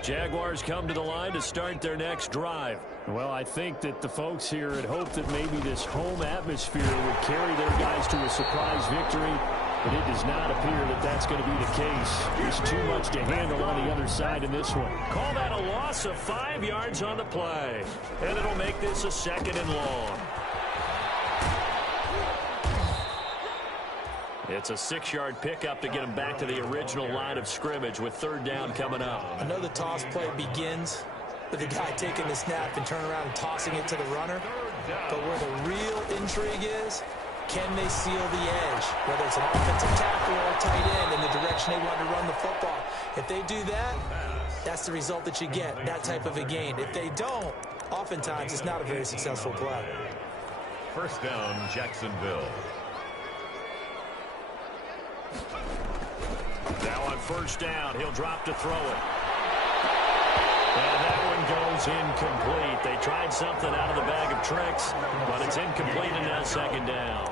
Jaguars come to the line to start their next drive. Well, I think that the folks here had hoped that maybe this home atmosphere would carry their guys to a surprise victory, but it does not appear that that's going to be the case. There's too much to handle on the other side in this one. Call that a loss of 5 yards on the play, and it'll make this a 2nd and long. It's a 6-yard pickup to get them back to the original line of scrimmage with 3rd down coming up. I know the toss play begins with the guy taking the snap and turning around and tossing it to the runner. But where the real intrigue is, can they seal the edge? Whether it's an offensive tackle or a tight end in the direction they want to run the football. If they do that, that's the result that you get, that type of a gain. If they don't, oftentimes it's not a very successful play. 1st down, Jacksonville. Now on 1st down, he'll drop to throw it. And that one goes incomplete. They tried something out of the bag of tricks, but it's incomplete and now 2nd down.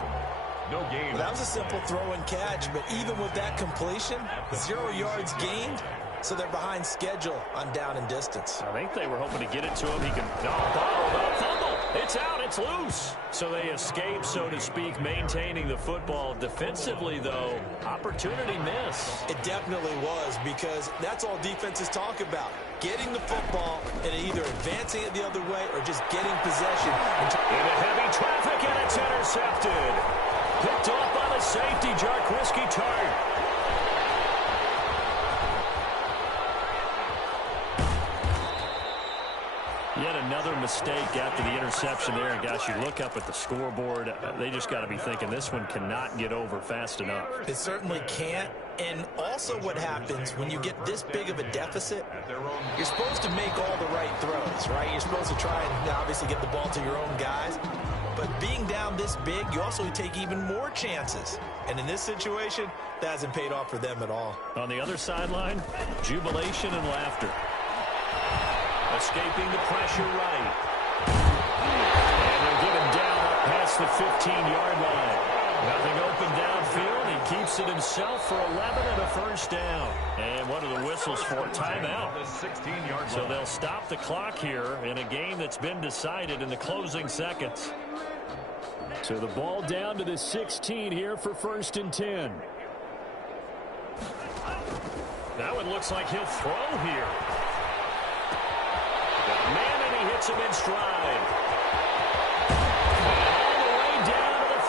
No gain. That was a simple throw and catch, but even with that completion, 0 yards gained, so they're behind schedule on down and distance. I think they were hoping to get it to him. He can bottled up, fumble. It's out. It's loose. So they escape, so to speak, maintaining the football. Defensively, though, opportunity miss. It definitely was, because that's all defenses talk about. Getting the football and either advancing it the other way or just getting possession. Into heavy traffic, and it's intercepted. Picked off by the safety, Jarquiski Tart. mistake after the interception there. And, gosh, you look up at the scoreboard. They just got to be thinking this one cannot get over fast enough. It certainly can't. And also what happens when you get this big of a deficit, you're supposed to make all the right throws, right? You're supposed to try and obviously get the ball to your own guys. But being down this big, you also take even more chances. And in this situation, that hasn't paid off for them at all. On the other sideline, jubilation and laughter. Escaping the pressure right. And they'll get him down up past the 15-yard line. Nothing open downfield. He keeps it himself for 11 and a first down. And what are the whistles for? Timeout. So they'll stop the clock here in a game that's been decided in the closing seconds. So the ball down to the 16 here for 1st and 10. That one looks like he'll throw here. Man, and he hits him in stride. And all the way down to the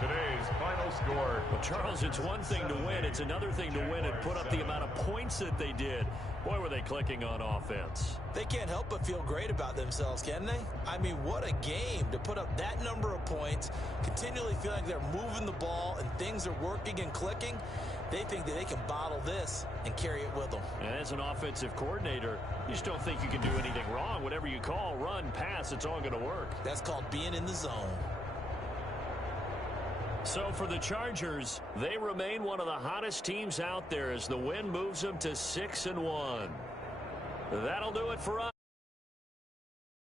42. Today's final score. Well, Charles, it's one thing to win. It's another thing to win and put up the amount of points that they did. Boy, were they clicking on offense. They can't help but feel great about themselves, can they? I mean, what a game to put up that number of points, continually feeling like they're moving the ball and things are working and clicking. They think that they can bottle this and carry it with them. And as an offensive coordinator, you just don't think you can do anything wrong. Whatever you call, run, pass, it's all going to work. That's called being in the zone. So for the Chargers, they remain one of the hottest teams out there as the win moves them to 6-1. That'll do it for us.